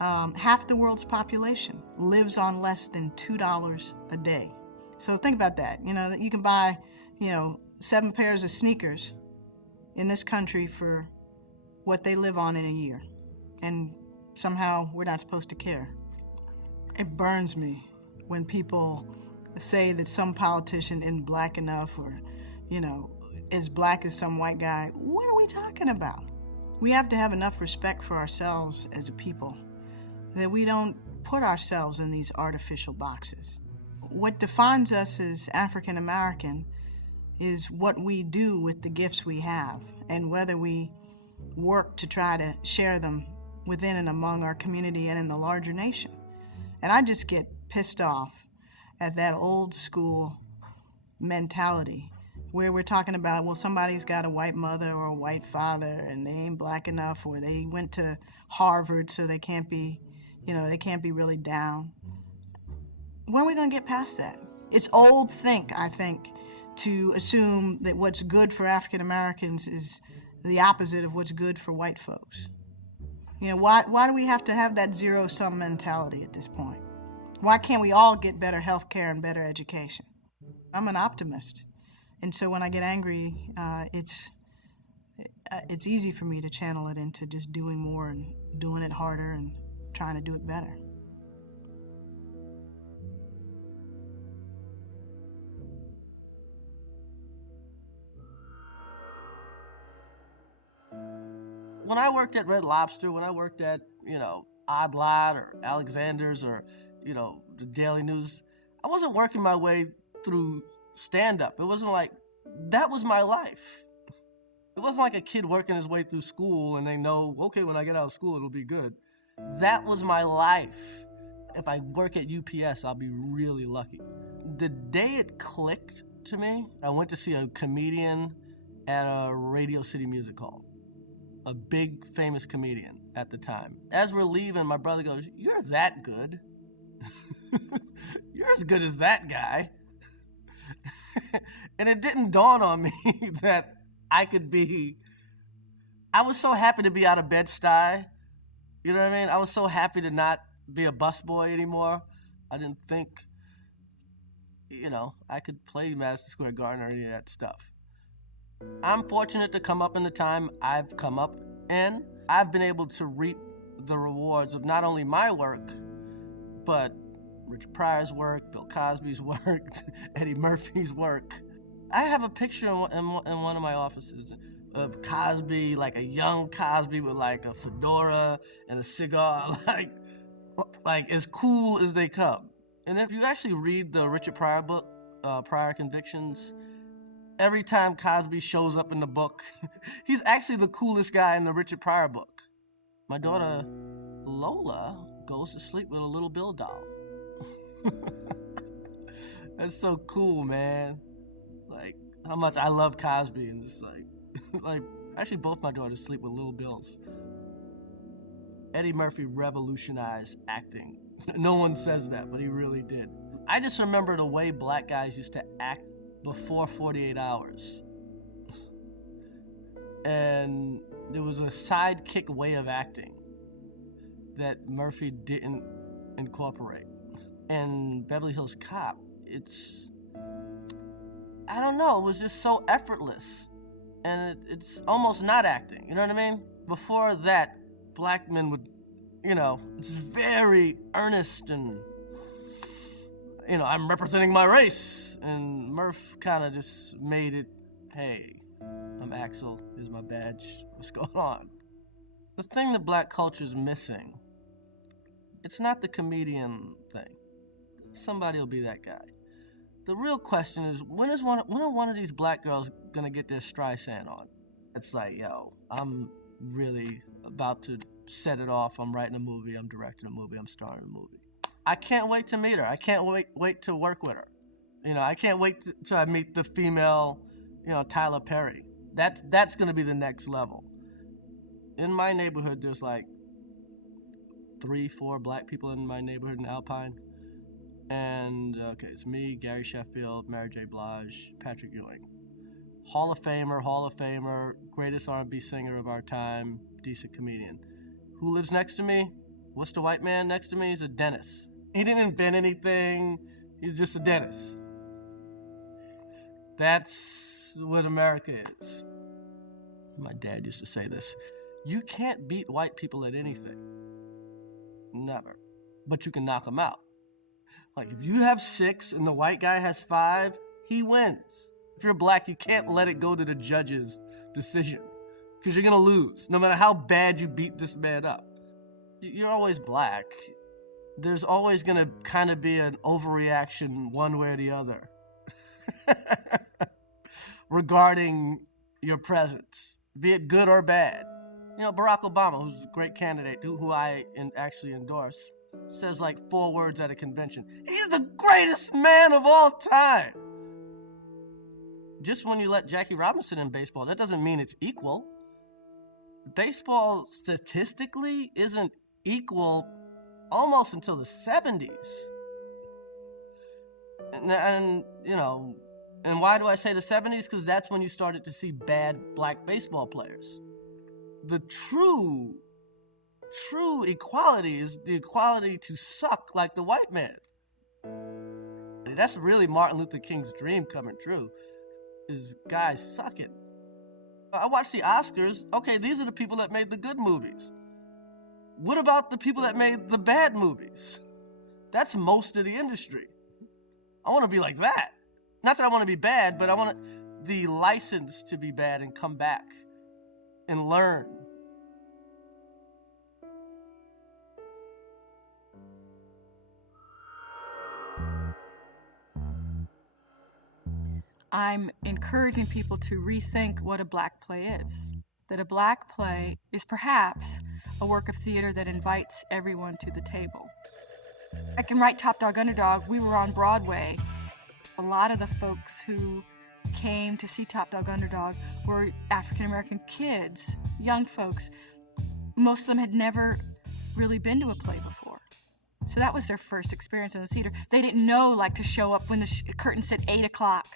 half the world's population lives on less than $2 a day. So think about that. You know, you can buy, 7 pairs of sneakers in this country for what they live on in a year. And somehow we're not supposed to care. It burns me when people say that some politician isn't black enough or, as black as some white guy. What are we talking about? We have to have enough respect for ourselves as a people that we don't put ourselves in these artificial boxes. What defines us as African American is what we do with the gifts we have and whether we work to try to share them within and among our community and in the larger nation. And I just get pissed off at that old school mentality where we're talking about, well, somebody's got a white mother or a white father and they ain't black enough, or they went to Harvard so they can't be, they can't be really down. When are we going to get past that? It's old think, I think, to assume that what's good for African Americans is the opposite of what's good for white folks. Why do we have to have that zero-sum mentality at this point? Why can't we all get better health care and better education? I'm an optimist. And so when I get angry, it's easy for me to channel it into just doing more and doing it harder and trying to do it better. When I worked at Red Lobster, when I worked at, Odd Lot or Alexander's or, the Daily News, I wasn't working my way through stand-up. It wasn't like, that was my life. It wasn't like a kid working his way through school and they know, okay, when I get out of school, it'll be good. That was my life. If I work at UPS, I'll be really lucky. The day it clicked to me, I went to see a comedian at a Radio City Music Hall. A big famous comedian at the time. As we're leaving, my brother goes, "You're that good. You're as good as that guy." And it didn't dawn on me that I was so happy to be out of Bed-Stuy. You know what I mean? I was so happy to not be a busboy anymore. I didn't think, I could play Madison Square Garden or any of that stuff. I'm fortunate to come up in the time I've come up in. I've been able to reap the rewards of not only my work, but Richard Pryor's work, Bill Cosby's work, Eddie Murphy's work. I have a picture in one of my offices of Cosby, like a young Cosby with like a fedora and a cigar, like as cool as they come. And if you actually read the Richard Pryor book, Pryor Convictions, every time Cosby shows up in the book, he's actually the coolest guy in the Richard Pryor book. My daughter, Lola, goes to sleep with a little Bill doll. That's so cool, man. Like, how much I love Cosby, and just like, actually both my daughters sleep with little Bills. Eddie Murphy revolutionized acting. No one says that, but he really did. I just remember the way black guys used to act before 48 hours. And there was a sidekick way of acting that Murphy didn't incorporate. And Beverly Hills Cop, I don't know, it was just so effortless. And it's almost not acting, you know what I mean? Before that, black men would, it's very earnest and, I'm representing my race. And Murph kind of just made it, hey, I'm Axel, here's my badge, what's going on? The thing that black culture is missing, it's not the comedian thing. Somebody will be that guy. The real question is, when are one of these black girls gonna get their Streisand on? It's like, yo, I'm really about to set it off. I'm writing a movie, I'm directing a movie, I'm starring a movie. I can't wait to meet her. I can't wait to work with her. I can't wait to meet the female, Tyler Perry. That's going to be the next level. In my neighborhood, there's like 3-4 black people in my neighborhood in Alpine. And, it's me, Gary Sheffield, Mary J. Blige, Patrick Ewing. Hall of Famer, greatest R&B singer of our time, decent comedian. Who lives next to me? What's the white man next to me? He's a dentist. He didn't invent anything. He's just a dentist. That's what America is. My dad used to say this. You can't beat white people at anything. Never. But you can knock them out. Like, if you have 6 and the white guy has 5, he wins. If you're black, you can't let it go to the judge's decision because you're going to lose, no matter how bad you beat this man up. You're always black. There's always going to kind of be an overreaction one way or the other regarding your presence, be it good or bad. You know, Barack Obama, who's a great candidate, who I actually endorse, says like 4 words at a convention. He's the greatest man of all time. Just when you let Jackie Robinson in baseball, that doesn't mean it's equal. Baseball statistically isn't equal almost until the 70s. And you know, and why do I say the 70s? Because that's when you started to see bad black baseball players. The true equality is the equality to suck like the white man. That's really Martin Luther King's dream coming true, is guys sucking. I watch the Oscars. Okay, these are the people that made the good movies. What about the people that made the bad movies? That's most of the industry. I want to be like that. Not that I want to be bad, but I want the license to be bad and come back and learn. I'm encouraging people to rethink what a black play is. That a black play is perhaps a work of theater that invites everyone to the table. I can write Top Dog Underdog. We were on Broadway. A lot of the folks who came to see Top Dog Underdog were African American kids, young folks. Most of them had never really been to a play before. So that was their first experience in the theater. They didn't know, like, to show up when the curtain said 8 o'clock.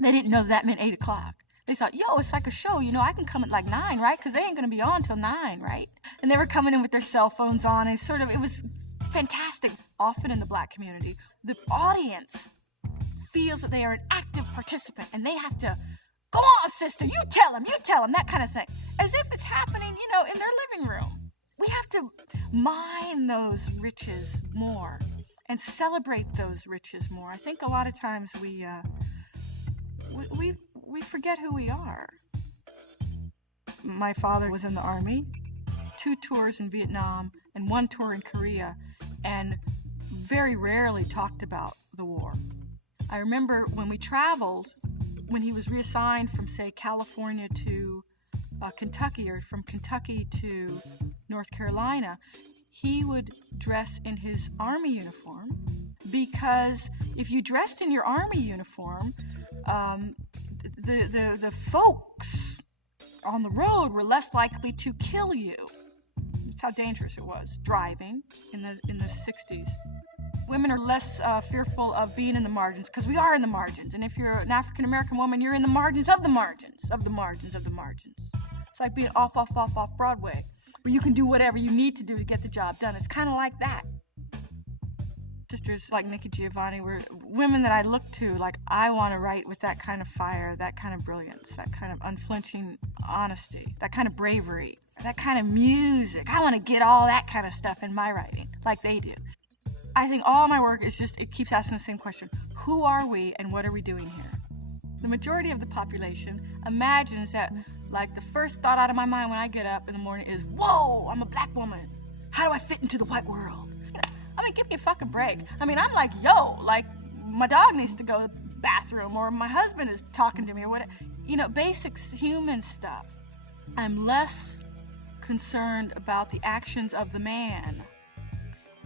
They didn't know that meant 8 o'clock. They thought, yo, it's like a show, you know, I can come at like 9, right? Because they ain't going to be on till 9, right? And they were coming in with their cell phones on, and it was fantastic. Often in the black community, the audience feels that they are an active participant, and they have to, go on, sister, you tell them, that kind of thing. As if it's happening, you know, in their living room. We have to mine those riches more and celebrate those riches more. I think a lot of times we forget who we are. My father was in the Army, 2 tours in Vietnam and 1 tour in Korea, and very rarely talked about the war. I remember when we traveled, when he was reassigned from, say, California to Kentucky, or from Kentucky to North Carolina, he would dress in his Army uniform, because if you dressed in your Army uniform, the folks on the road were less likely to kill you. That's how dangerous it was, driving in the 60s. Women are less fearful of being in the margins, because we are in the margins. And if you're an African-American woman, you're in the margins of the margins, of the margins, of the margins. It's like being off Broadway, where you can do whatever you need to do to get the job done. It's kind of like that. Sisters like Nikki Giovanni were women that I look to, like, I want to write with that kind of fire, that kind of brilliance, that kind of unflinching honesty, that kind of bravery, that kind of music. I want to get all that kind of stuff in my writing, like they do. I think all my work is just, it keeps asking the same question. Who are we and what are we doing here? The majority of the population imagines that, like, the first thought out of my mind when I get up in the morning is, whoa, I'm a black woman. How do I fit into the white world? I mean, give me a fucking break. I mean, I'm like, yo, like, my dog needs to go to the bathroom, or my husband is talking to me, or whatever. You know, basic human stuff. I'm less concerned about the actions of the man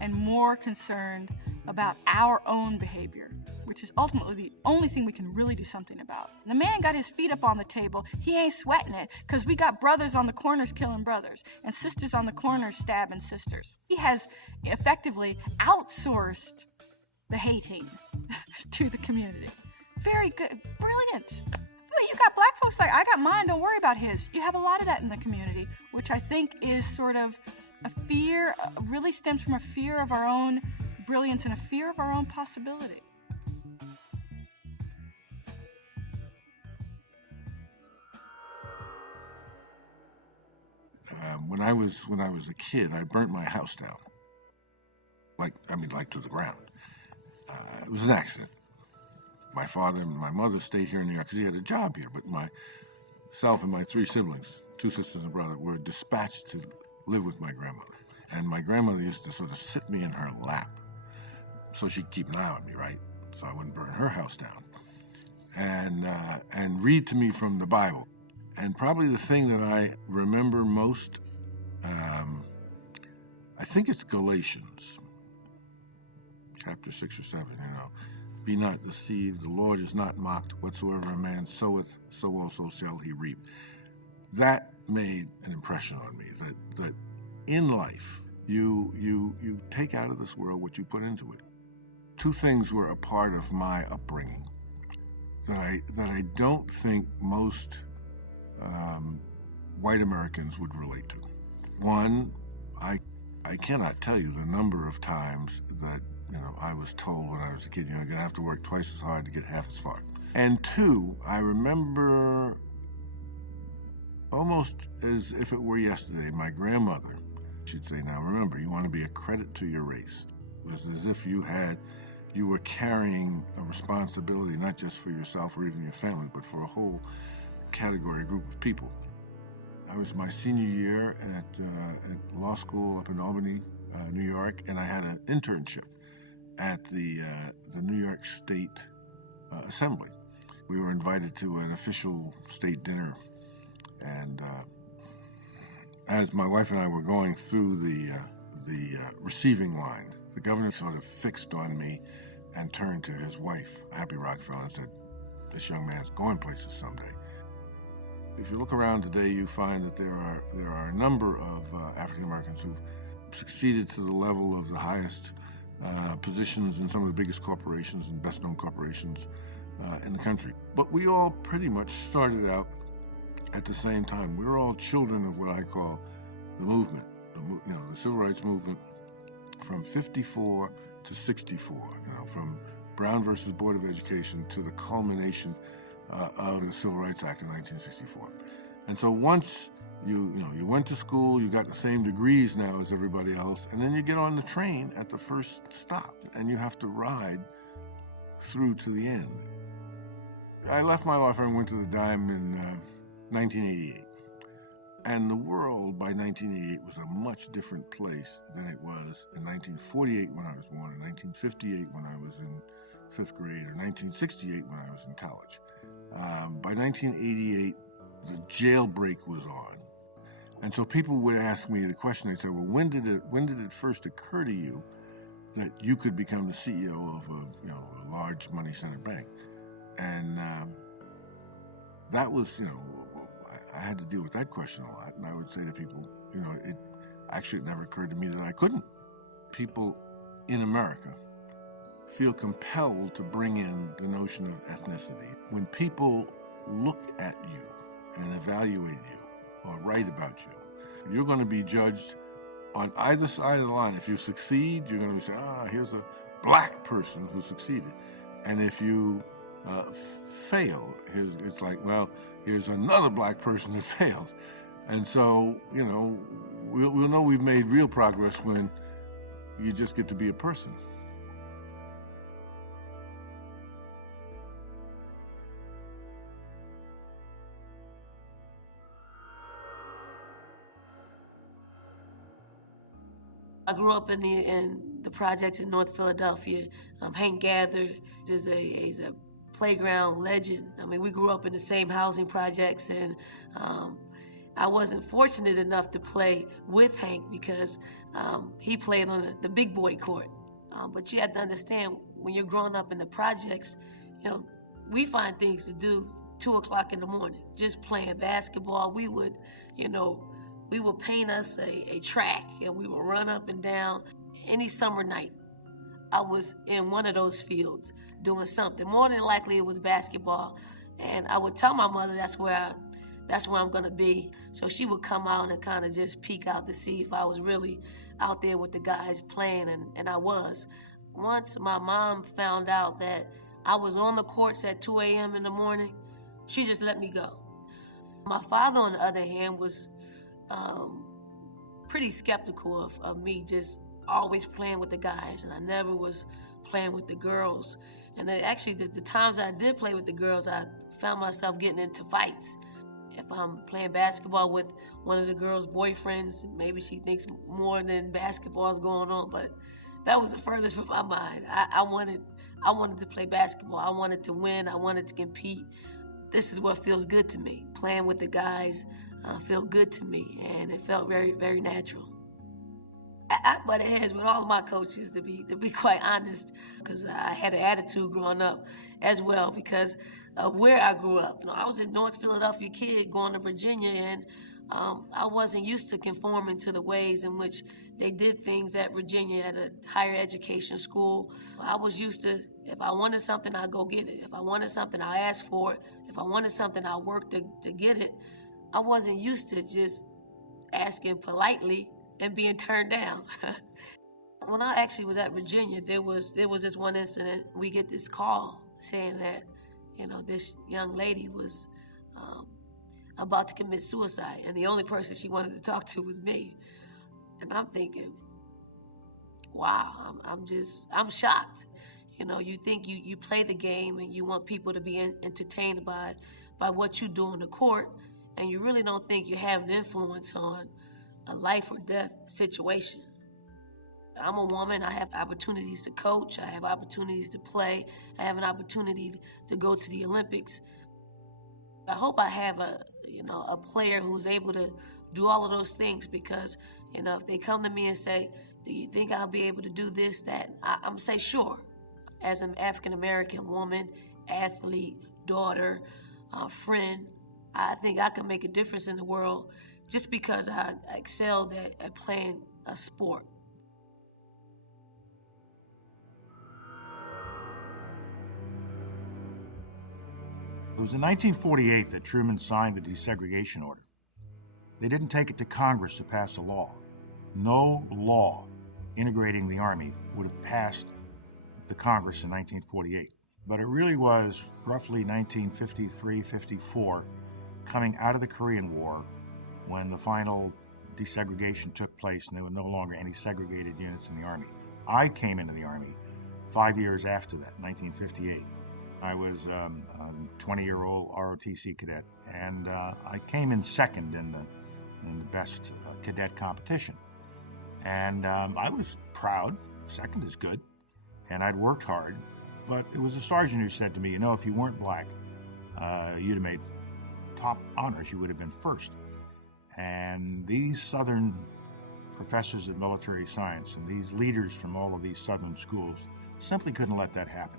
and more concerned about our own behavior, which is ultimately the only thing we can really do something about. The man got his feet up on the table. He ain't sweating it, because we got brothers on the corners killing brothers and sisters on the corners stabbing sisters. He has effectively outsourced the hating to the community. Very good. Brilliant. But you got black folks like, I got mine, don't worry about his. You have a lot of that in the community, which I think is sort of a fear, really stems from a fear of our own brilliance and a fear of our own possibility. When I was a kid, I burnt my house down, like to the ground. It was an accident. My father and my mother stayed here in New York because he had a job here, but myself and my 3 siblings, 2 sisters and a brother, were dispatched to live with my grandmother. And my grandmother used to sort of sit me in her lap so she'd keep an eye on me, right? So I wouldn't burn her house down. And read to me from the Bible. And probably the thing that I remember most, I think it's Galatians, chapter 6 or 7, Be not deceived, the Lord is not mocked. Whatsoever a man soweth, so also shall he reap. That made an impression on me, that in life, you take out of this world what you put into it. 2 things were a part of my upbringing that I don't think most white Americans would relate to. One, I cannot tell you the number of times that I was told when I was a kid, you're going to have to work twice as hard to get half as far. And 2, I remember almost as if it were yesterday, my grandmother, she'd say, now remember, you want to be a credit to your race. It was as if you were carrying a responsibility not just for yourself or even your family, but for a whole category, group of people. I was my senior year at law school up in Albany, New York, and I had an internship at the New York State Assembly. We were invited to an official state dinner, and as my wife and I were going through the receiving line, the governor sort of fixed on me and turned to his wife, Happy Rockefeller, and said, this young man's going places someday. If you look around today, you find that there are a number of African Americans who've succeeded to the level of the highest positions in some of the biggest corporations and best-known corporations in the country. But we all pretty much started out at the same time. We were all children of what I call the movement, the civil rights movement from 54 to 64, from Brown versus Board of Education to the culmination of the Civil Rights Act in 1964. And so once you went to school, you got the same degrees now as everybody else, and then you get on the train at the first stop, and you have to ride through to the end. I left my law firm and went to the dime in 1988. And the world by 1988 was a much different place than it was in 1948 when I was born, in 1958 when I was in 5th grade, or 1968 when I was in college. By 1988, the jailbreak was on. And so people would ask me the question, they'd say, well, when did it first occur to you that you could become the CEO of a large money center bank? And that was, I had to deal with that question a lot. And I would say to people, it never occurred to me that I couldn't. People in America feel compelled to bring in the notion of ethnicity. When people look at you and evaluate you or write about you, you're going to be judged on either side of the line. If you succeed, you're going to say, here's a black person who succeeded. And if you fail, it's like, well, here's another black person that failed. And so, we'll know we've made real progress when you just get to be a person. I grew up in the projects in North Philadelphia. Hank Gather is a playground legend. I mean, we grew up in the same housing projects, and I wasn't fortunate enough to play with Hank because he played on the big boy court. But you have to understand, when you're growing up in the projects, we find things to do 2 o'clock in the morning, just playing basketball. We would paint us a track, and we would run up and down. Any summer night, I was in one of those fields doing something. More than likely, it was basketball. And I would tell my mother that's where I'm gonna be. So she would come out and kind of just peek out to see if I was really out there with the guys playing, and I was. Once my mom found out that I was on the courts at 2 a.m. in the morning, she just let me go. My father, on the other hand, was pretty skeptical of me just always playing with the guys, and I never was playing with the girls. And actually, the times I did play with the girls, I found myself getting into fights. If I'm playing basketball with one of the girls' boyfriends, maybe she thinks more than basketball is going on, but that was the furthest from my mind. I wanted to play basketball. I wanted to win. I wanted to compete. This is what feels good to me. Playing with the guys felt good to me, and it felt very, very natural. I butted heads with all of my coaches, to be quite honest, because I had an attitude growing up as well because of where I grew up. I was a North Philadelphia kid going to Virginia, and I wasn't used to conforming to the ways in which they did things at Virginia at a higher education school. I was used to, if I wanted something, I'd go get it. If I wanted something, I asked for it. If I wanted something, I worked to get it. I wasn't used to just asking politely and being turned down. When I actually was at Virginia, there was this one incident. We get this call saying that, this young lady was about to commit suicide, and the only person she wanted to talk to was me. And I'm thinking, wow, I'm shocked. You think you play the game and you want people to be entertained by what you do on the court, and you really don't think you have an influence on a life or death situation. I'm a woman. I have opportunities to coach. I have opportunities to play. I have an opportunity to go to the Olympics. I hope I have a player who's able to do all of those things, because, if they come to me and say, do you think I'll be able to do this, that, I'm say sure. As an African-American woman, athlete, daughter, friend, I think I can make a difference in the world just because I excelled at playing a sport. It was in 1948 that Truman signed the desegregation order. They didn't take it to Congress to pass a law. No law integrating the Army would have passed the Congress in 1948. But it really was roughly 1953-54, coming out of the Korean War, when the final desegregation took place and there were no longer any segregated units in the Army. I came into the Army 5 years after that, 1958. I was a 20-year-old ROTC cadet, and I came in second in the best cadet competition. And I was proud. Second is good. And I'd worked hard. But it was a sergeant who said to me, if you weren't black, you'd have made top honors. You would have been first. And these Southern professors of military science and these leaders from all of these Southern schools simply couldn't let that happen.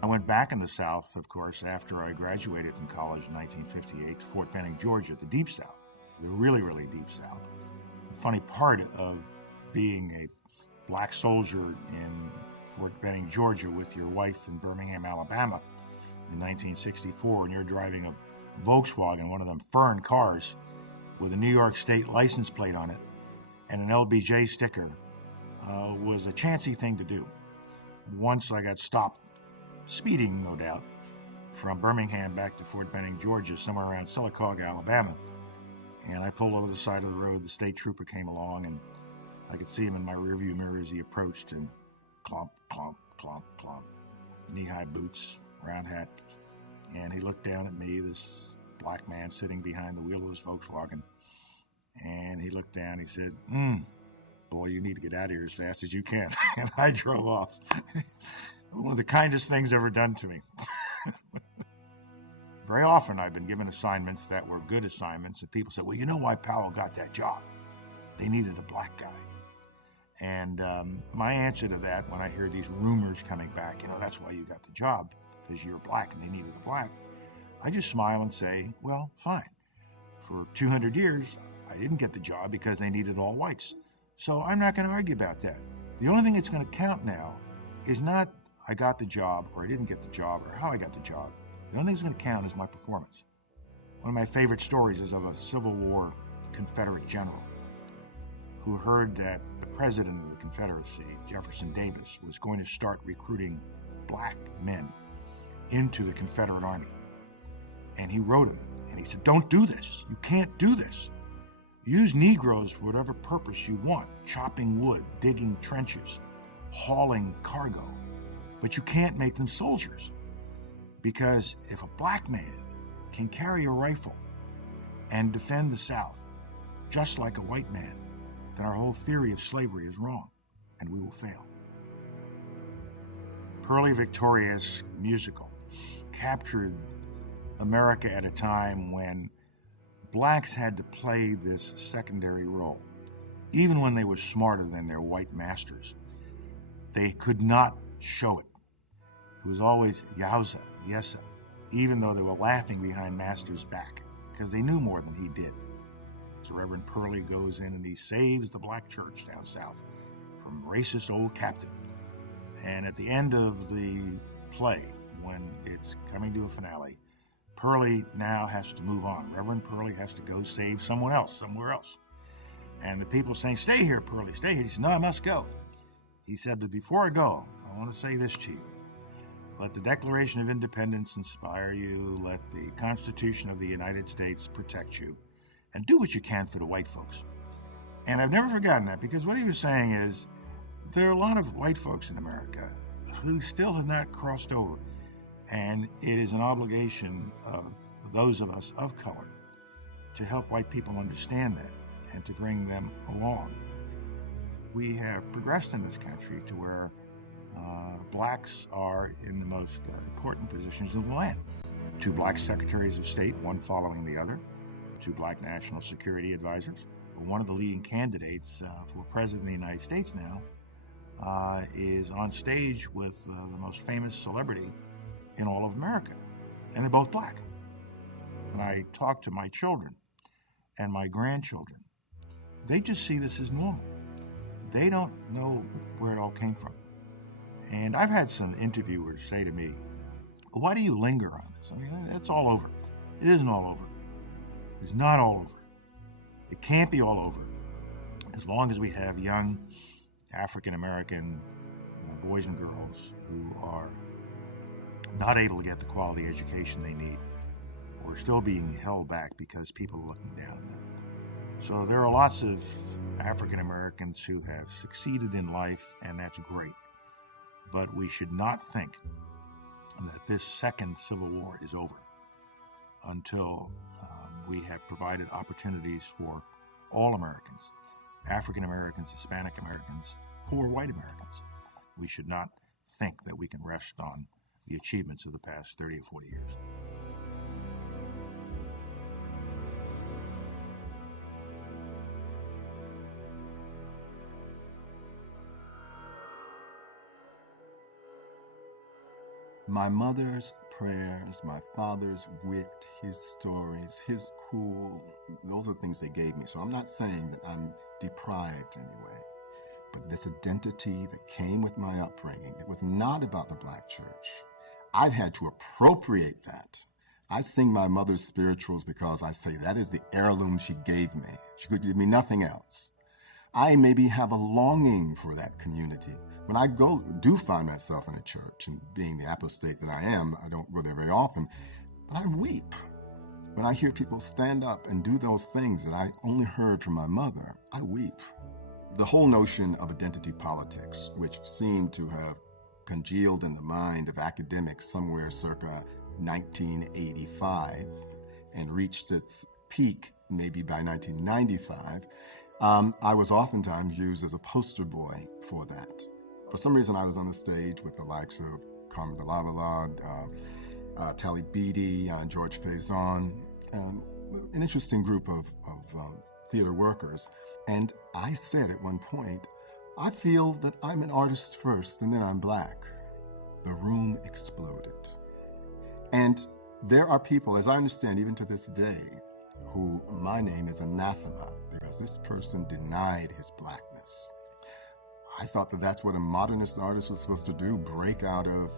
I went back in the South, of course, after I graduated from college in 1958 to Fort Benning, Georgia, the Deep South, the really, really Deep South. The funny part of being a black soldier in Fort Benning, Georgia, with your wife in Birmingham, Alabama in 1964, and you're driving a Volkswagen, one of them Fern cars, with a New York State license plate on it and an LBJ sticker, was a chancy thing to do. Once I got stopped, speeding no doubt, from Birmingham back to Fort Benning, Georgia, somewhere around Sylacauga, Alabama, and I pulled over the side of the road. The state trooper came along, and I could see him in my rearview mirror as he approached, and clomp, clomp, clomp, clomp, knee-high boots, round hat, and he looked down at me, this black man sitting behind the wheel of his Volkswagen, and he looked down, he said, boy, you need to get out of here as fast as you can. And I drove off. One of the kindest things ever done to me. Very often I've been given assignments that were good assignments, and people said, well, you know why Powell got that job? They needed a black guy. And my answer to that, when I hear these rumors coming back, that's why you got the job, because you're black and they needed a black, I just smile and say, well, fine. For 200 years, I didn't get the job because they needed all whites. So I'm not going to argue about that. The only thing that's going to count now is not I got the job or I didn't get the job or how I got the job. The only thing that's going to count is my performance. One of my favorite stories is of a Civil War Confederate general who heard that the president of the Confederacy, Jefferson Davis, was going to start recruiting black men into the Confederate Army. And he wrote him, and he said, don't do this. You can't do this. Use Negroes for whatever purpose you want, chopping wood, digging trenches, hauling cargo. But you can't make them soldiers. Because if a black man can carry a rifle and defend the South just like a white man, then our whole theory of slavery is wrong, and we will fail. Pearlie Victorious, the musical, captured America at a time when blacks had to play this secondary role. Even when they were smarter than their white masters, they could not show it. It was always yowza, yessa, even though they were laughing behind master's back, because they knew more than he did. So Reverend Pearlie goes in and he saves the black church down south from racist old captain. And at the end of the play, when it's coming to a finale, Pearlie now has to move on. Reverend Pearlie has to go save someone else, somewhere else. And the people saying, "Stay here, Pearlie, stay here." He said, "No, I must go." He said, "But before I go, I want to say this to you. Let the Declaration of Independence inspire you. Let the Constitution of the United States protect you. And do what you can for the white folks." And I've never forgotten that, because what he was saying is, there are a lot of white folks in America who still have not crossed over. And it is an obligation of those of us of color to help white people understand that and to bring them along. We have progressed in this country to where blacks are in the most important positions in the land. 2 black secretaries of state, one following the other, 2 black national security advisors. One of the leading candidates for president of the United States now is on stage with the most famous celebrity in all of America, and they're both black. When I talk to my children and my grandchildren, they just see this as normal. They don't know where it all came from. And I've had some interviewers say to me, "Why do you linger on this? I mean, it's all over." It isn't all over. It's not all over. It can't be all over as long as we have young African-American boys and girls who are not able to get the quality education they need, or still being held back because people are looking down on them. So there are lots of African Americans who have succeeded in life, and that's great. But we should not think that this second Civil War is over until we have provided opportunities for all Americans, African Americans, Hispanic Americans, poor white Americans. We should not think that we can rest on the achievements of the past 30 or 40 years. My mother's prayers, my father's wit, his stories, his cool, those are things they gave me. So I'm not saying that I'm deprived in any way. But this identity that came with my upbringing, it was not about the black church. I've had to appropriate that. I sing my mother's spirituals because I say that is the heirloom she gave me. She could give me nothing else. I maybe have a longing for that community. When I do find myself in a church, and being the apostate that I am, I don't go there very often, but I weep. When I hear people stand up and do those things that I only heard from my mother, I weep. The whole notion of identity politics, which seemed to have congealed in the mind of academics somewhere circa 1985 and reached its peak maybe by 1995, I was oftentimes used as a poster boy for that. For some reason, I was on the stage with the likes of Carmen de Lavallade, Tally Beatty, George Faison, an interesting group of theater workers. And I said at one point, I feel that I'm an artist first and then I'm black. The room exploded. And there are people, as I understand even to this day, who my name is anathema because this person denied his blackness. I thought that that's what a modernist artist was supposed to do, break out of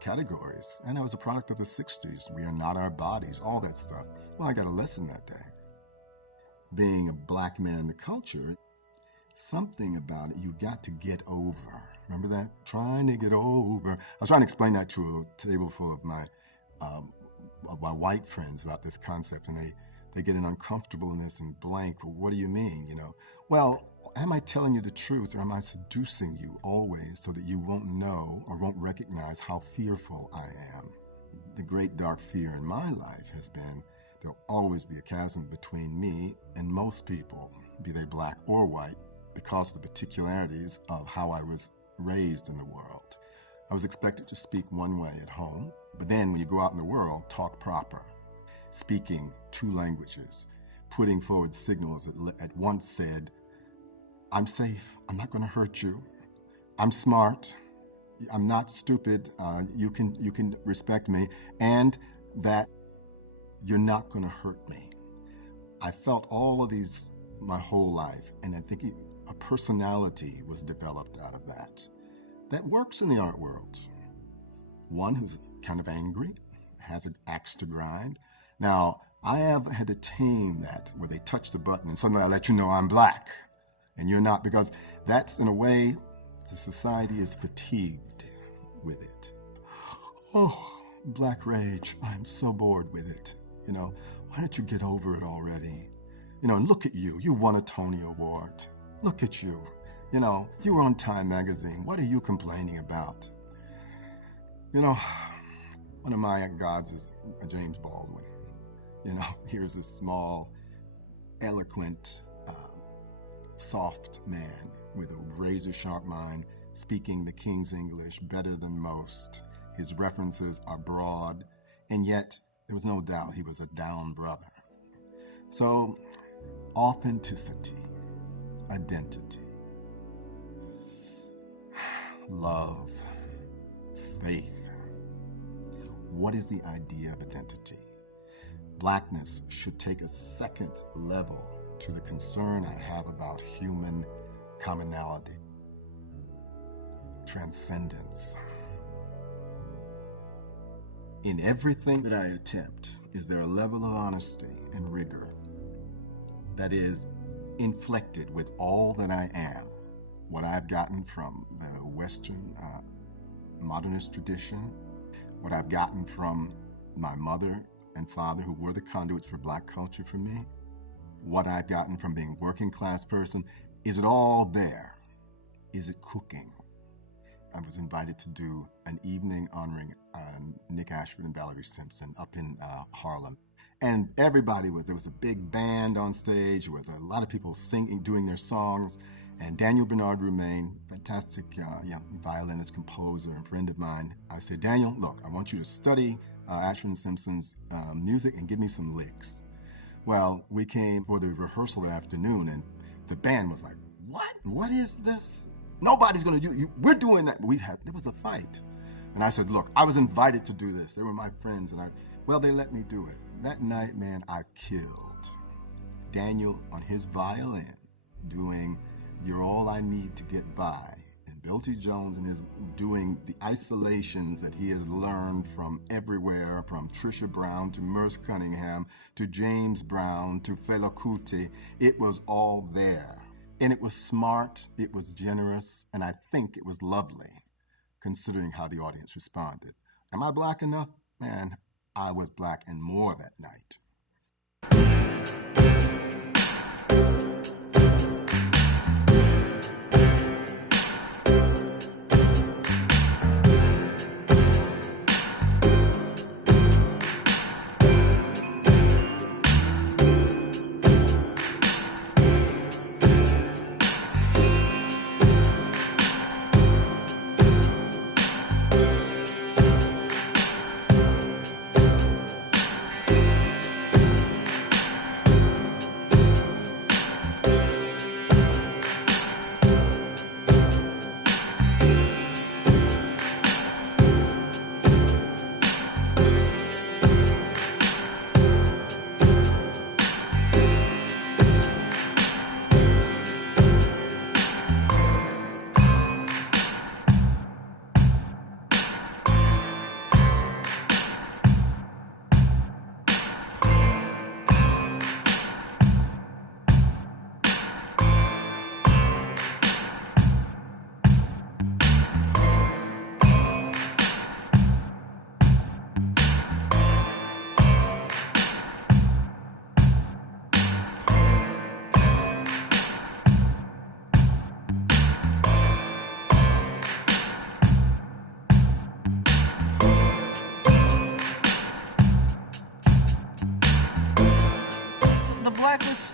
categories. And I was a product of the 60s. We are not our bodies, all that stuff. Well, I got a lesson that day. Being a black man in the culture, something about it you got to get over. Remember that? Trying to get over. I was trying to explain that to a table full of my white friends about this concept, and they get an uncomfortableness and blank. Well, what do you mean? Well, am I telling you the truth, or am I seducing you always so that you won't know or won't recognize how fearful I am? The great dark fear in my life has been there'll always be a chasm between me and most people, be they black or white, because of the particularities of how I was raised in the world. I was expected to speak one way at home, but then when you go out in the world, talk proper, speaking 2 languages, putting forward signals that at once said, I'm safe, I'm not going to hurt you, I'm smart, I'm not stupid, you can respect me, and that you're not going to hurt me. I felt all of these my whole life, and I think a personality was developed out of that. That works in the art world. One who's kind of angry, has an axe to grind. Now, I have had to tame that, where they touch the button and suddenly I let you know I'm black and you're not, because that's, in a way, the society is fatigued with it. Oh, black rage, I'm so bored with it. You know, why don't you get over it already? You know, and look at you, you won a Tony Award. Look at you. You know, you were on Time magazine. What are you complaining about? You know, one of my gods is James Baldwin. You know, here's a small, eloquent, soft man with a razor-sharp mind, speaking the King's English better than most. His references are broad, and yet there was no doubt he was a down brother. So, authenticity, identity, love, faith. What is the idea of identity? Blackness should take a second level to the concern I have about human commonality, transcendence. In everything that I attempt, is there a level of honesty and rigor that is inflected with all that I am, what I've gotten from the Western modernist tradition, what I've gotten from my mother and father, who were the conduits for black culture for me, what I've gotten from being a working class person. Is it all there? Is it cooking? I was invited to do an evening honoring Nick Ashford and Valerie Simpson up in Harlem. And everybody there was a big band on stage, there was a lot of people singing, doing their songs, and Daniel Bernard Roumain, fantastic violinist, composer, and friend of mine, I said, Daniel, look, I want you to study Ashford and Simpson's music and give me some licks. Well, we came for the rehearsal that afternoon, and the band was like, what? What is this? Nobody's gonna do, we're doing that. There was a fight. And I said, look, I was invited to do this. They were my friends, and they let me do it. That night, man, I killed Daniel on his violin doing You're All I Need to Get By. And Bill T. Jones and his doing the isolations that he has learned from everywhere, from Trisha Brown to Merce Cunningham to James Brown to Fela Kuti. It was all there. And it was smart, it was generous, and I think it was lovely, considering how the audience responded. Am I black enough? Man, I was black and more that night.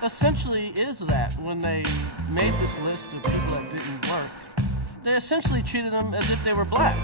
essentially is that when they made this list of people that didn't work, they essentially treated them as if they were black.